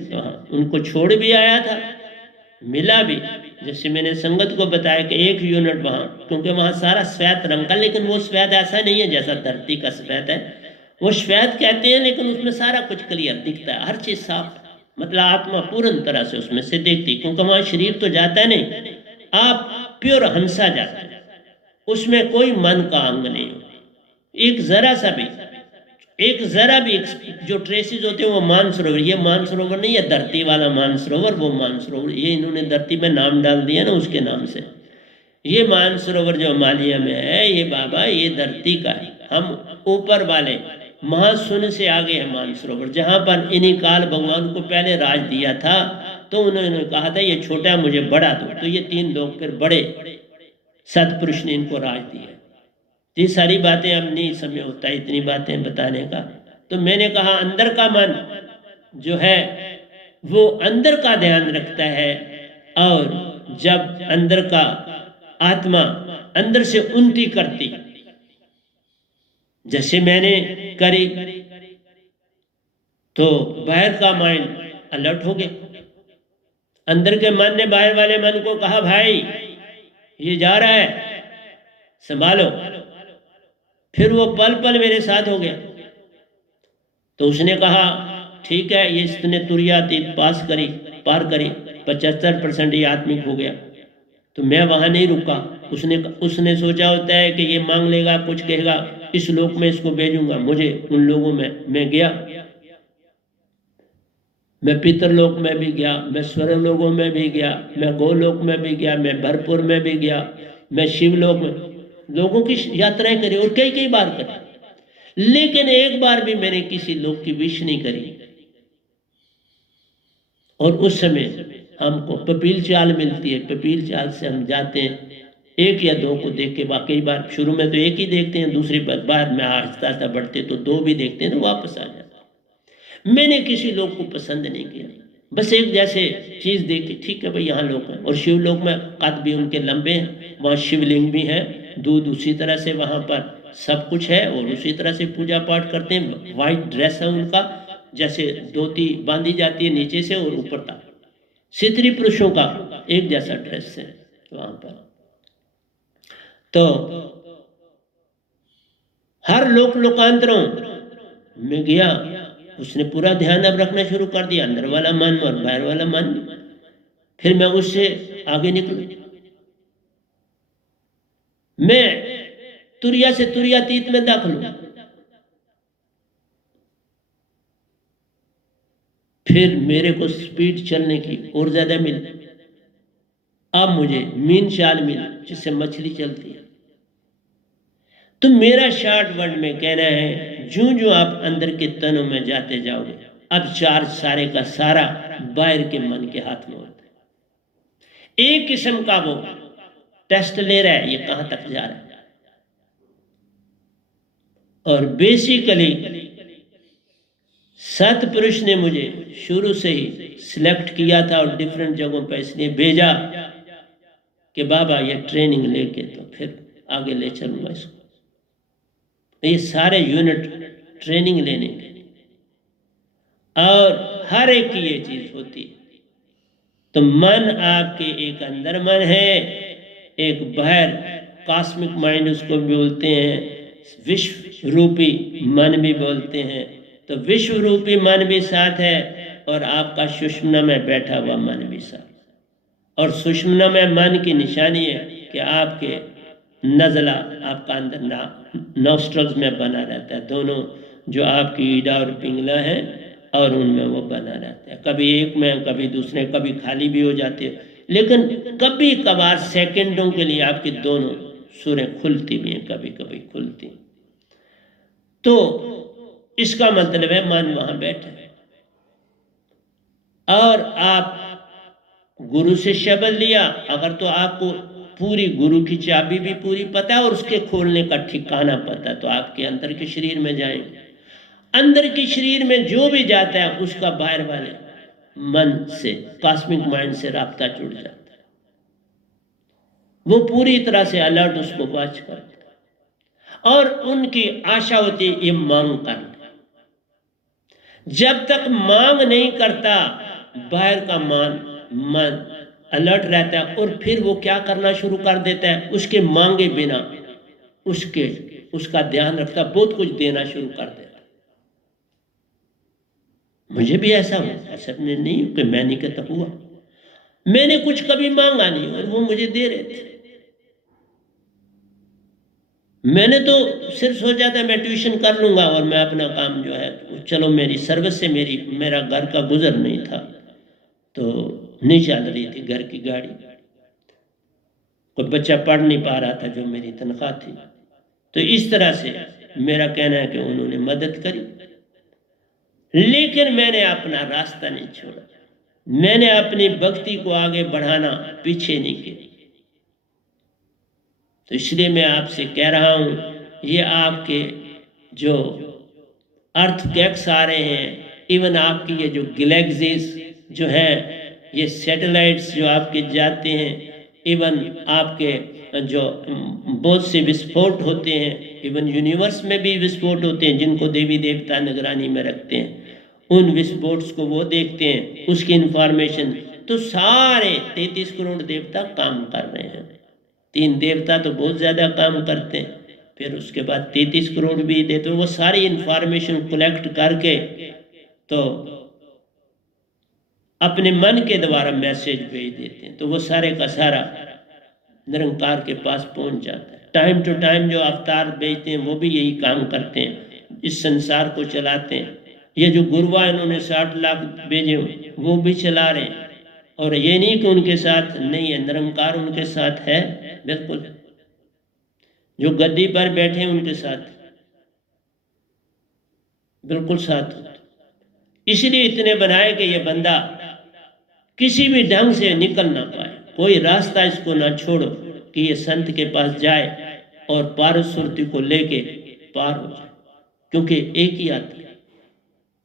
उनको छोड़ भी आया था, मिला भी। जैसे मैंने संगत को बताया कि 1 यूनिट वहां, क्योंकि वहां सारा श्वेत रंग का, लेकिन वो श्वेत ऐसा नहीं है जैसा धरती का श्वेत है, वो श्वेत कहते हैं, लेकिन उसमें सारा कुछ क्लियर दिखता है, हर चीज साफ, मतलब आत्मा पूर्ण तरह से उसमें से देखती, क्योंकि वहां शरीर तो जाता है नहीं, आप प्योर हंसा जाता है, उसमें कोई मन का अंग नहीं हो, एक जरा सा भी, एक जरा भी जो ट्रेसेस होते हैं वो मानसरोवर, ये मानसरोवर नहीं है धरती वाला मानसरोवर, वो मानसरोवर, ये इन्होंने धरती में नाम डाल दिया ना उसके नाम से। ये मानसरोवर जो हिमालय में है, ये बाबा ये धरती का है, हम ऊपर वाले महाशून्य से आगे है मानसरोवर, जहां पर इन्हीं काल भगवान को पहले राज दिया था, तो उन्होंने कहा था ये छोटा मुझे बड़ा दो, तो ये 3 लोग फिर बड़े सतपुरुष ने इनको राज दिया। ये सारी बातें अब नहीं समय होता इतनी बातें बताने का, तो मैंने कहा अंदर का मन जो है वो अंदर का ध्यान रखता है, और जब अंदर का आत्मा अंदर से उन्नति करती, जैसे मैंने करी, तो बाहर का माइंड अलर्ट हो गया, अंदर के मन ने बाहर वाले मन को कहा भाई ये जा रहा है संभालो, फिर वो पल पल मेरे साथ हो गया। तो उसने कहा ठीक है, ये इसने तुरियातीत पास करी, पार करी, 75% ये आत्मिक हो गया, तो मैं वहां नहीं रुका। उसने सोचा होता है कि ये मांग लेगा, कुछ कहेगा, इस लोक में इसको भेजूंगा, मुझे उन लोगों में मैं गया, मैं पितरलोक में भी गया, मैं स्वर्ग लोकों में भी गया, मैं गोलोक में भी गया, मैं भरपुर में भी गया, मैं शिवलोक में, लोगों की यात्राएं करी और कई कई बार करी, लेकिन एक बार भी मैंने किसी लोक की विश नहीं करी। और उस समय हमको पपील चाल मिलती है, पपील चाल से हम जाते हैं, 1 या 2 को देख के, वाकई बार शुरू में तो 1 ही देखते हैं, दूसरी बार बाद में आहिस्ता आहिस्ता बढ़ते तो 2 भी देखते हैं, तो वापस आ जाते। मैंने किसी लोग को पसंद नहीं किया, बस एक जैसे चीज देखी, ठीक है भाई यहाँ लोग हैं। और शिवलोक में कद भी उनके लंबे हैं, वहाँ शिवलिंग भी है, दूध उसी तरह से वहाँ पर सब कुछ है, और उसी तरह से पूजा पाठ करते हैं। वाइट ड्रेस है उनका, जैसे धोती बांधी जाती है नीचे से और ऊपर तक, स्त्री पुरुषों का एक जैसा ड्रेस है वहाँ पर। तो हर लोकांतरों में गया, उसने पूरा ध्यान अब रखना शुरू कर दिया, अंदर वाला मन और बाहर वाला मन। फिर मैं उससे आगे निकला, मैं तुरिया से तुरियातीत में दाखिल हूं। फिर मेरे को स्पीड चलने की और ज्यादा मिली। अब मुझे मीन चाल मिली जिससे मछली चलती है। तो मेरा शॉर्ट वर्ड में कहना है, जो जो आप अंदर के तनों में जाते जाओगे, अब चार्ज सारे का सारा बाहर के मन के हाथ में होता है। एक किस्म का वो टेस्ट ले रहा है, ये कहां तक जा रहा है। और बेसिकली सतपुरुष ने मुझे शुरू से ही सिलेक्ट किया था और डिफरेंट जगहों पर इसलिए भेजा कि बाबा ये ट्रेनिंग लेके तो फिर आगे ले चलूंगा इसको। ये सारे यूनिट ट्रेनिंग लेने के, और हर एक की ये चीज होती है। तो मन आपके एक अंदर मन है, एक बाहर कॉस्मिक माइंड उसको बोलते हैं, विश्व रूपी मन भी बोलते हैं। तो विश्व रूपी मन भी साथ है और आपका सुषुम्ना में बैठा हुआ मन भी साथ। और सुषुम्ना में मन की निशानी है कि आपके नज़ला आपका अंदर नॉस्ट्रल्स में बना रहता है, दोनों जो आपकी ईडा और पिंगला है, और उनमें वो बना रहता है। कभी एक में, कभी दूसरे, कभी खाली भी हो जाते हैं, लेकिन कभी कभार सेकंडों के लिए आपकी दोनों सुरें खुलती भी हैं, कभी कभी खुलती। तो इसका मतलब है मन वहां बैठा है। और आप गुरु से शब्द लिया, अगर तो आपको पूरी गुरु की चाबी भी पूरी पता है और उसके खोलने का ठिकाना पता है, तो आपके अंदर के शरीर में जाएंगे। अंदर के शरीर में जो भी जाता है उसका बाहर वाले मन से, कॉस्मिक माइंड से राब्ता जुड़ जाता है। वो पूरी तरह से अलर्ट उसको वॉच करता है और उनकी आशा होती है ये मांग करना। जब तक मांग नहीं करता बाहर का मन अलर्ट रहता है, और फिर वो क्या करना शुरू कर देता है, उसके मांगे बिना उसका ध्यान रखता, बहुत कुछ देना शुरू कर देता। मुझे भी ऐसा हुआ, ऐसा नहीं कि मैं नहीं कहता, हुआ। मैंने कुछ कभी मांगा नहीं और वो मुझे दे रहे थे। मैंने तो सिर्फ सोचा था मैं ट्यूशन कर लूंगा और मैं अपना काम जो है, चलो मेरी सर्विस से मेरा घर का गुजर नहीं था, तो नहीं चल रही थी घर की गाड़ी, कोई बच्चा पढ़ नहीं पा रहा था जो मेरी तनख्वाह थी। तो इस तरह से मेरा कहना है कि उन्होंने मदद करी, लेकिन मैंने अपना रास्ता नहीं छोड़ा। मैंने अपनी भक्ति को आगे बढ़ाना पीछे नहीं किया। तो इसलिए मैं आपसे कह रहा हूं, ये आपके जो अर्थक्वेक्स आ रहे हैं, इवन आपकी ये जो गैलेक्सीज जो है, ये सैटेलाइट्स जो आपके जाते हैं, इवन आपके जो बहुत से विस्फोट होते हैं, इवन यूनिवर्स में भी विस्फोट होते हैं जिनको देवी देवता निगरानी में रखते हैं, उन विस्फोट्स को वो देखते हैं, उसकी इंफॉर्मेशन। तो सारे 33 करोड़ देवता काम कर रहे हैं। 3 देवता तो बहुत ज़्यादा काम करते हैं, फिर उसके बाद 33 करोड़ भी देते, वो सारी इंफॉर्मेशन कलेक्ट करके तो अपने मन के द्वारा मैसेज भेज देते हैं। तो वो सारे का सारा निरंकार के पास पहुंच जाता है। टाइम टू टाइम जो अवतार भेजते हैं वो भी यही काम करते हैं, इस संसार को चलाते हैं। ये जो गुरुआ इन्होंने 60 लाख भेजे वो भी चला रहे हैं। और ये नहीं कि उनके साथ नहीं है, निरंकार उनके साथ है, बिल्कुल। जो गद्दी पर बैठे उनके साथ बिल्कुल साथ। इसलिए इतने बनाए कि ये बंदा किसी भी ढंग से निकल ना पाए, कोई रास्ता इसको ना छोड़ो कि ये संत के पास जाए और पारस सुरती को लेके पार हो जाए, क्योंकि एक ही आत्मा,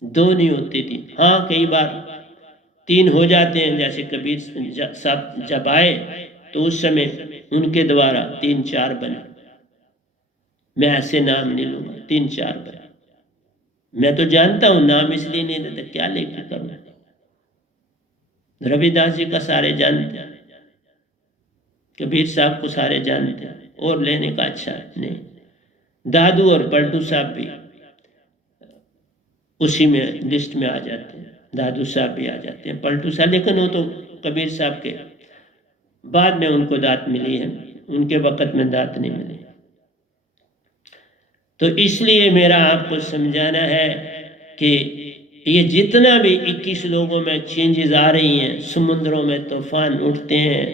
2 नहीं होते 3। हाँ, कई बार 3 हो जाते हैं। जैसे कबीर साहब जब आए तो उस समय उनके द्वारा 3-4 बने। मैं ऐसे नाम नहीं लूंगा, 3-4 बने। मैं तो जानता हूं नाम इसलिए नहीं देता, क्या लेके करूं। रविदास जी का सारे जानते हैं, कबीर साहब को सारे जानते हैं, और लेने का अच्छा नहीं। दादू और पलटू साहब भी उसी में लिस्ट में आ जाते हैं। दादू साहब भी आ जाते हैं, पलटू साहब, लेकिन वो तो कबीर साहब के बाद में उनको दात मिली है, उनके वक़्त में दात नहीं मिली। तो इसलिए मेरा आपको समझाना है कि ये जितना भी 21 लोगों में चेंजेस आ रही हैं, समुद्रों में तूफान उठते हैं,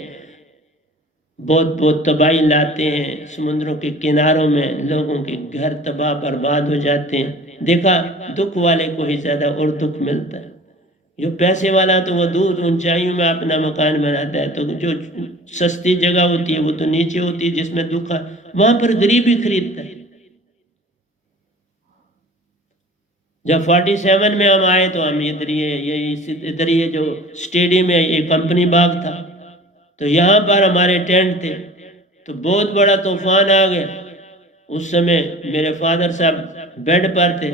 बहुत बहुत तबाही लाते हैं, समुद्रों के किनारों में लोगों के घर तबाह बर्बाद हो जाते हैं। देखा, दुख वाले को ही ज़्यादा और दुख मिलता है। जो पैसे वाला तो वो दूर ऊंचाइयों में अपना मकान बनाता है, तो जो सस्ती जगह होती है वो तो नीचे होती है, जिसमें दुख है वहां पर गरीब ही खरीदता है। जब 47 में हम आए तो हम इधर ये जो स्टेडियम में ये कंपनी बाग था, तो यहाँ पर हमारे टेंट थे। तो बहुत बड़ा तूफान आ गया। उस समय मेरे फादर साहब बेड पर थे,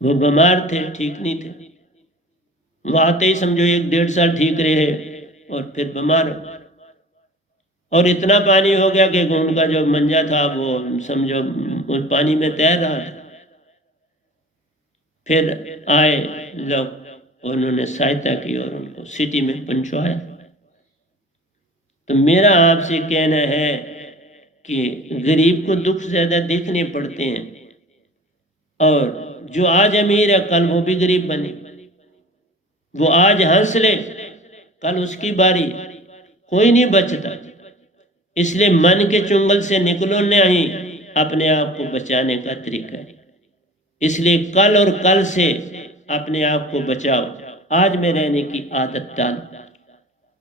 वो बीमार थे, ठीक नहीं थे। वो आते ही समझो 1-1.5 साल ठीक रहे और फिर बीमार हो। और इतना पानी हो गया कि उनका जो मंजा था वो समझो उस पानी में तैर रहा था। फिर आए लोग, उन्होंने सहायता की और उनको सिटी में पहुंचाया। तो मेरा आपसे कहना है कि गरीब को दुख ज़्यादा देखने पड़ते हैं, और जो आज अमीर है कल वो भी गरीब बने। वो आज हंस ले, कल उसकी बारी, कोई नहीं बचता। इसलिए मन के चुंगल से निकलो नहीं, अपने आप को बचाने का तरीका है। इसलिए कल और कल से अपने आप को बचाओ, आज में रहने की आदत डालो।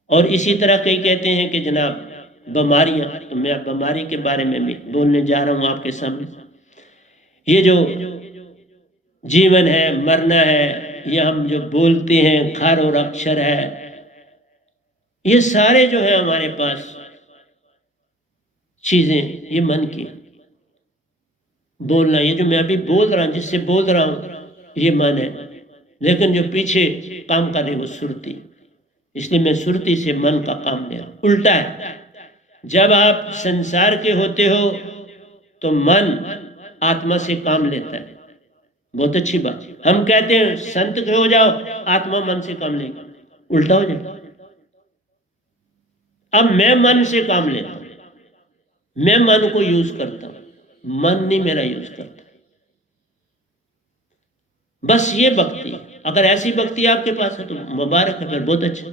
और इसी तरह कई कहते हैं कि जनाब बीमारियां, तो मैं बीमारी के बारे में भी बोलने जा रहा हूं आपके सामने। ये जो जीवन है, मरना है, ये हम जो बोलते हैं खार और अक्षर है, ये सारे जो है हमारे पास चीजें, ये मन की बोलना, ये जो मैं अभी बोल रहा हूं, जिससे बोल रहा हूं, ये मन है। लेकिन जो पीछे काम करे वो सुरती। इसलिए मैं सुरती से मन का काम ले रहा हूं। उल्टा है, जब आप संसार के होते हो तो मन आत्मा से काम लेता है। बहुत अच्छी बात। हम कहते हैं संत के हो जाओ, आत्मा मन से काम लेगी, उल्टा हो जाए। अब मैं मन से काम लेता हूं, मैं मन को यूज करता हूं, मन नहीं मेरा यूज करता। बस ये भक्ति, अगर ऐसी भक्ति आपके पास है तो मुबारक है, फिर बहुत अच्छा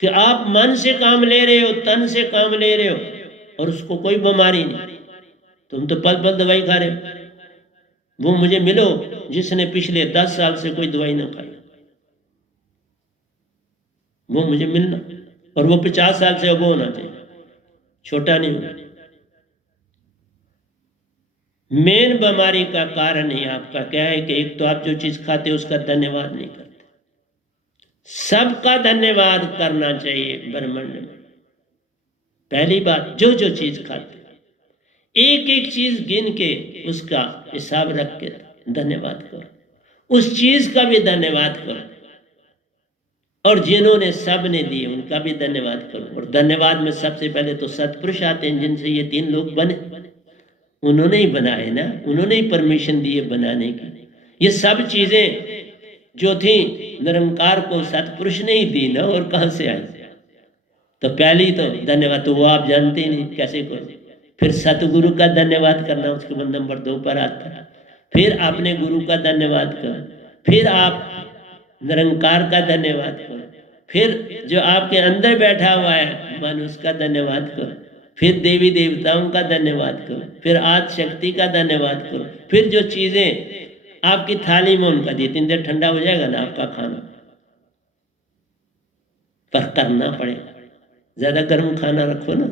कि आप मन से काम ले रहे हो, तन से काम ले रहे हो, और उसको कोई बीमारी नहीं। तुम तो पल पल दवाई खा रहे हो। वो मुझे मिलो जिसने पिछले 10 साल से कोई दवाई ना खाई, वो मुझे मिलना। और वो 50 साल से अब होना चाहिए, छोटा नहीं होना। मेन बीमारी का कारण ही आपका क्या है कि एक तो आप जो चीज खाते हो उसका धन्यवाद नहीं करते। सबका धन्यवाद करना चाहिए ब्रह्मांड में। पहली बात, जो जो चीज खाते एक एक चीज गिन के उसका हिसाब रख के धन्यवाद करो, उस चीज का भी धन्यवाद करो, और जिन्होंने सब ने दिए उनका भी धन्यवाद करो। और धन्यवाद में सबसे पहले तो सत्पुरुष आते हैं जिनसे ये 3 लोग बने। उन्होंने ही बनाए ना, उन्होंने ही परमिशन दी है बनाने की। ये सब चीजें जो थी निरंकार को सत्पुरुष ने ही दी ना, और कहां से आई। तो पहली तो धन्यवाद तो वो आप जानते ही नहीं कैसे करो। फिर सतगुरु का धन्यवाद करना, उसके बाद नंबर 2 पर आता है। फिर अपने गुरु का धन्यवाद करो, फिर आप निरंकार का धन्यवाद करो, फिर जो आपके अंदर बैठा हुआ है मन, उसका धन्यवाद करो, फिर देवी देवताओं का धन्यवाद करो, फिर आदि शक्ति का धन्यवाद करो, फिर जो चीजें आपकी थाली में उनका दी। 3 दिन ठंडा हो जाएगा ना आपका खाना, पर करना पड़ेगा। ज्यादा गर्म खाना रखो ना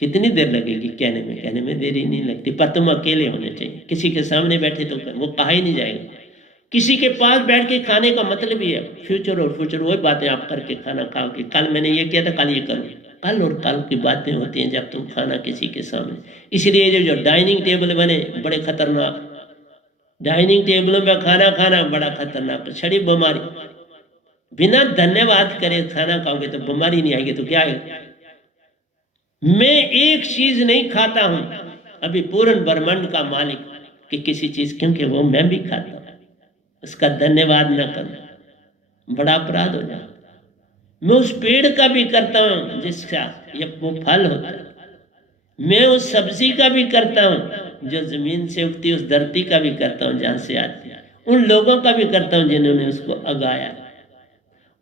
कितनी देर लगेगी कहने में देरी नहीं लगती, पर तुम अकेले होने चाहिए। किसी के सामने बैठे तो वो कहा ही नहीं जाएगा। किसी के पास बैठ के खाने का मतलब ही है फ्यूचर और फ्यूचर, वही बातें आप करके खाना खाओ कि कल मैंने ये किया था, कल ये करूँ। कल और कल की बातें होती हैं जब तुम खाना किसी के सामने। इसलिए जो डाइनिंग टेबल बने बड़े खतरनाक, डाइनिंग टेबलों में खाना खाना बड़ा खतरनाक, छड़ी बीमारी। बिना धन्यवाद करे खाना खाओगे तो बीमारी नहीं आएगी तो क्या आएगी। मैं एक चीज नहीं खाता हूं अभी पूर्ण ब्रह्मांड का मालिक कि किसी चीज, क्योंकि वो मैं भी खाता हूं, उसका धन्यवाद न करूं बड़ा अपराध हो जाता। मैं उस पेड़ का भी करता हूं जिसका ये वो फल होता है, मैं उस सब्जी का भी करता हूं जो जमीन से उगती, उस धरती का भी करता हूं जहां से आती है, उन लोगों का भी करता हूं जिन्होंने उसको उगाया,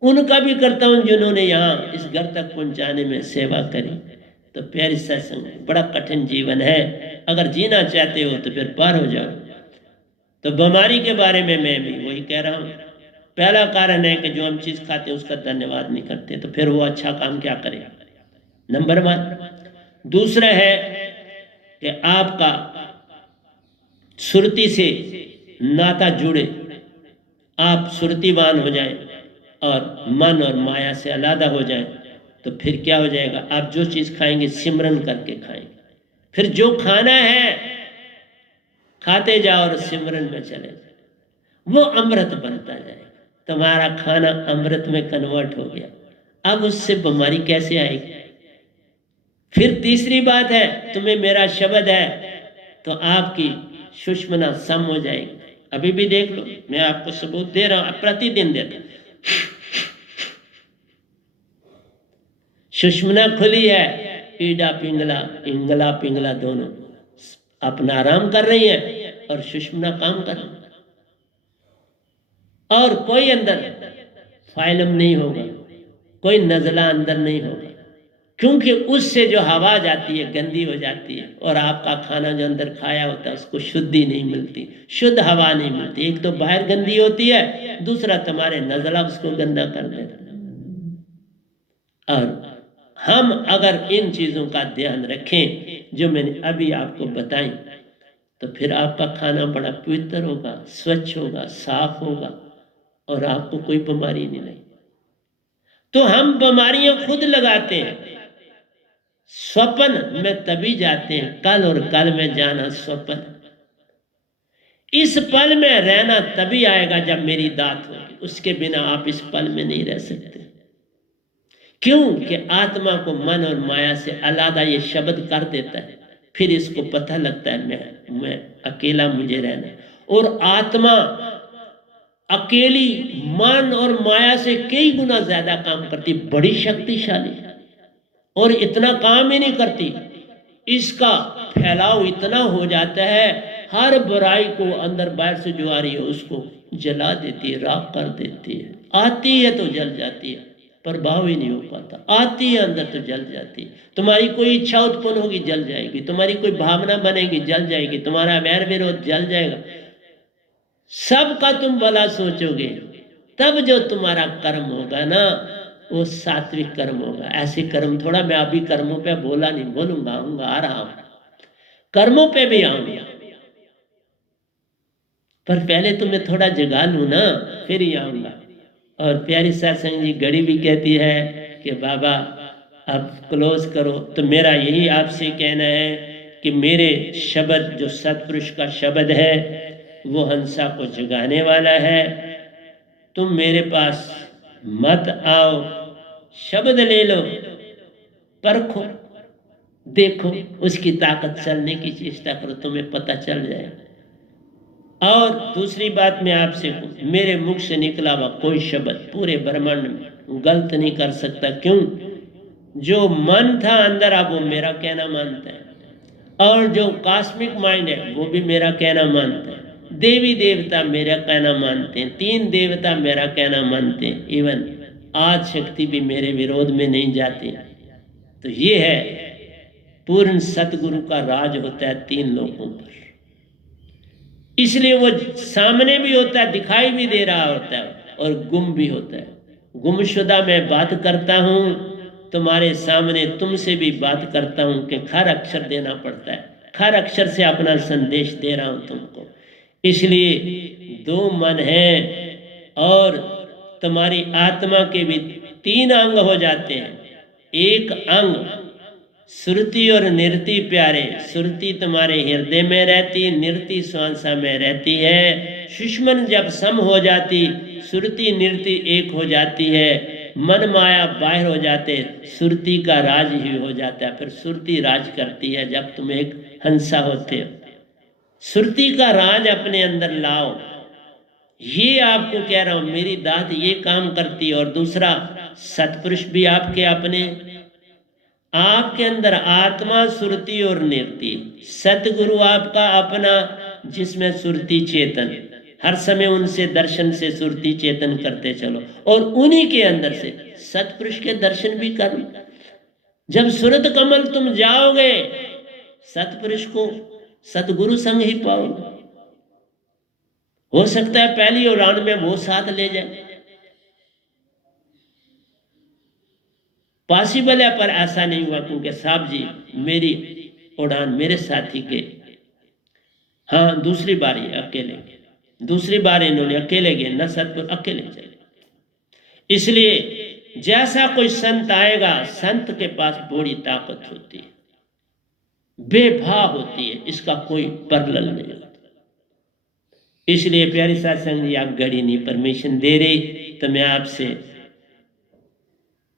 उनका भी करता हूं जिन्होंने यहाँ इस घर तक पहुंचाने में सेवा करी। तो प्यारी सत्संग, बड़ा कठिन जीवन है, अगर जीना चाहते हो तो फिर पार हो जाओ। तो बीमारी के बारे में मैं भी वही कह रहा हूँ। पहला कारण है कि जो हम चीज खाते हैं उसका धन्यवाद नहीं करते, तो फिर वो अच्छा काम क्या करेगा, नंबर 1। दूसरा है कि आपका सुरती से नाता जुड़े, आप सुरतीवान हो जाए और मन और माया से अलग हो जाए, तो फिर क्या हो जाएगा, आप जो चीज खाएंगे सिमरन करके खाएंगे। फिर जो खाना है खाते जाओ और सिमरन में चले जाओ, वो अमृत बनता जाएगा। तुम्हारा खाना अमृत में कन्वर्ट हो गया, अब उससे बीमारी कैसे आएगी। फिर तीसरी बात है, तुम्हें मेरा शब्द है तो आपकी सुषमना सम हो जाएगी। अभी भी देख लो, मैं आपको सबूत दे रहा हूं, प्रतिदिन देता हूं। सुषमना खुली है, ईडा पिंगला, इंगला पिंगला दोनों अपना आराम कर रही है और सुषमना काम कर रही है। और कोई अंदर फाइलम नहीं होगा, कोई नजला अंदर नहीं होगा, क्योंकि उससे जो हवा जाती है गंदी हो जाती है, और आपका खाना जो अंदर खाया होता है उसको शुद्धि नहीं मिलती, शुद्ध हवा नहीं मिलती। एक तो बाहर गंदी होती है, दूसरा तुम्हारे नजला उसको गंदा कर देता है। और हम अगर इन चीजों का ध्यान रखें जो मैंने अभी आपको बताई, तो फिर आपका खाना बड़ा पवित्र होगा, स्वच्छ होगा, साफ होगा और आपको कोई बीमारी नहीं लगी। तो हम बीमारियां खुद लगाते हैं। स्वप्न में तभी जाते हैं, कल और कल में जाना स्वप्न। इस पल में रहना तभी आएगा जब मेरी दात होगी, उसके बिना आप इस पल में नहीं रह सकते। क्यों कि आत्मा को मन और माया से अलग ये शब्द कर देता है, फिर इसको पता लगता है मैं अकेला, मुझे रहना। और आत्मा अकेली मन और माया से कई गुना ज्यादा काम करती, बड़ी शक्तिशाली, और इतना काम ही नहीं करती, इसका फैलाव इतना हो जाता है, हर बुराई को अंदर बाहर से जो आ रही है उसको जला देती है, राख कर देती है। आती है तो जल जाती है, प्रभाव ही नहीं हो पाता। आती है अंदर तो जल जाती है। तुम्हारी कोई इच्छा उत्पन्न होगी जल जाएगी, तुम्हारी कोई भावना बनेगी जल जाएगी, तुम्हारा वैर विरोध जल जाएगा। सबका तुम भला सोचोगे, तब जो तुम्हारा कर्म होगा ना वो सात्विक कर्म होगा। ऐसे कर्म थोड़ा, मैं अभी कर्मों पे बोला नहीं, बोलूंगा, आऊंगा, आ रहा हूं, कर्मों पे भी आऊंगा, पर पहले तुम्हें थोड़ा जगा लूं ना, फिर ही आऊंगा। और प्यारी सत्संग जी घड़ी भी कहती है कि बाबा अब क्लोज करो। तो मेरा यही आपसे कहना है कि मेरे शब्द जो सतपुरुष का शब्द है वो हंसा को जगाने वाला है। तुम मेरे पास मत आओ, शब्द ले लो, परखो, देखो, उसकी ताकत चलने की चेष्टा करो, तुम्हें पता चल जाएगा। और दूसरी बात मैं आपसे, मेरे मुख से निकला हुआ कोई शब्द पूरे ब्रह्मांड में गलत नहीं कर सकता। क्यों? जो मन था अंदर, अब वो मेरा कहना मानता है, और जो कॉस्मिक माइंड है वो भी मेरा कहना मानता है। देवी देवता मेरा कहना मानते हैं, 3 देवता मेरा कहना मानते हैं, इवन आज शक्ति भी मेरे विरोध में नहीं जाती। तो ये है पूर्ण सतगुरु का राज होता है 3 लोगों पर। इसलिए वो सामने भी होता है, दिखाई भी दे रहा होता है, और गुम भी होता है। गुमशुदा मैं बात करता हूँ तुम्हारे सामने तुमसे भी बात करता हूं कि खर अक्षर देना पड़ता है, खर अक्षर से अपना संदेश दे रहा हूं तुमको। इसलिए दो मन है और तुम्हारी आत्मा के भी तीन अंग हो जाते हैं। एक अंग श्रुति और निरति प्यारे, श्रुति तुम्हारे हृदय में रहती, निरति श्वासा में रहती है। सुषमन जब सम हो जाती, श्रुति निरति एक हो जाती है, मन माया बाहर हो जाते, श्रुति का राज ही हो जाता है। फिर श्रुति राज करती है जब तुम एक हंसा होते हो। श्रुति का राज अपने अंदर लाओ, ये आपको कह रहा हूं। मेरी दात ये काम करती है। और दूसरा, सतपुरुष भी आपके अपने, आपके अंदर आत्मा सुरति और निरति, सतगुरु आपका अपना जिसमें सुरति चेतन, हर समय उनसे दर्शन से सुरति चेतन करते चलो और उन्हीं के अंदर से सतपुरुष के दर्शन भी कर। जब सुरत कमल तुम जाओगे, सतपुरुष को सतगुरु संग ही पाओगे। हो सकता है पहली उड़ान में वो साथ ले जाए, पॉसिबल है, पर ऐसा नहीं हुआ क्योंकि साहब जी मेरी उड़ान मेरे साथी के, हाँ दूसरी बार ये अकेले गए, दूसरी बार इन्होंने अकेले गए, न सतगुरु अकेले चले। इसलिए जैसा कोई संत आएगा, संत के पास बड़ी ताकत होती है, बेभाव होती है, इसका कोई परलल नहीं होता। इसलिए प्यारी सत्संग जी, आप घड़ी नहीं परमिशन दे रही तो मैं आपसे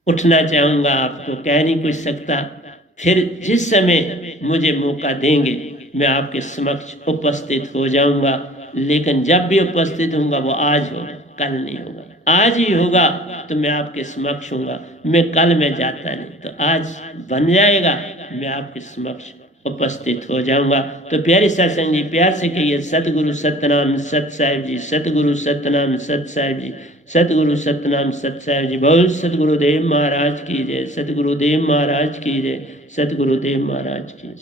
उठना चाहूँगा, आपको कह नहीं कुछ सकता। फिर जिस समय मुझे मौका देंगे मैं आपके समक्ष उपस्थित हो जाऊँगा, लेकिन जब भी उपस्थित होऊंगा वो आज होगा, कल नहीं होगा। आज ही होगा तो मैं आपके समक्ष होऊंगा, मैं कल में जाता नहीं, तो आज बन जाएगा, मैं आपके समक्ष उपस्थित हो जाऊंगा। तो प्यारे सत्संग जी, प्यार से कहिए सतगुरु सतनाम सत साहिब जी, सतगुरु सतनाम सत साहिब जी, सतगुरु सतनाम सत साहिब जी। बोल सतगुरुदेव महाराज की जय, सतगुरुदेव महाराज की जय, सतगुरुदेव महाराज की जय।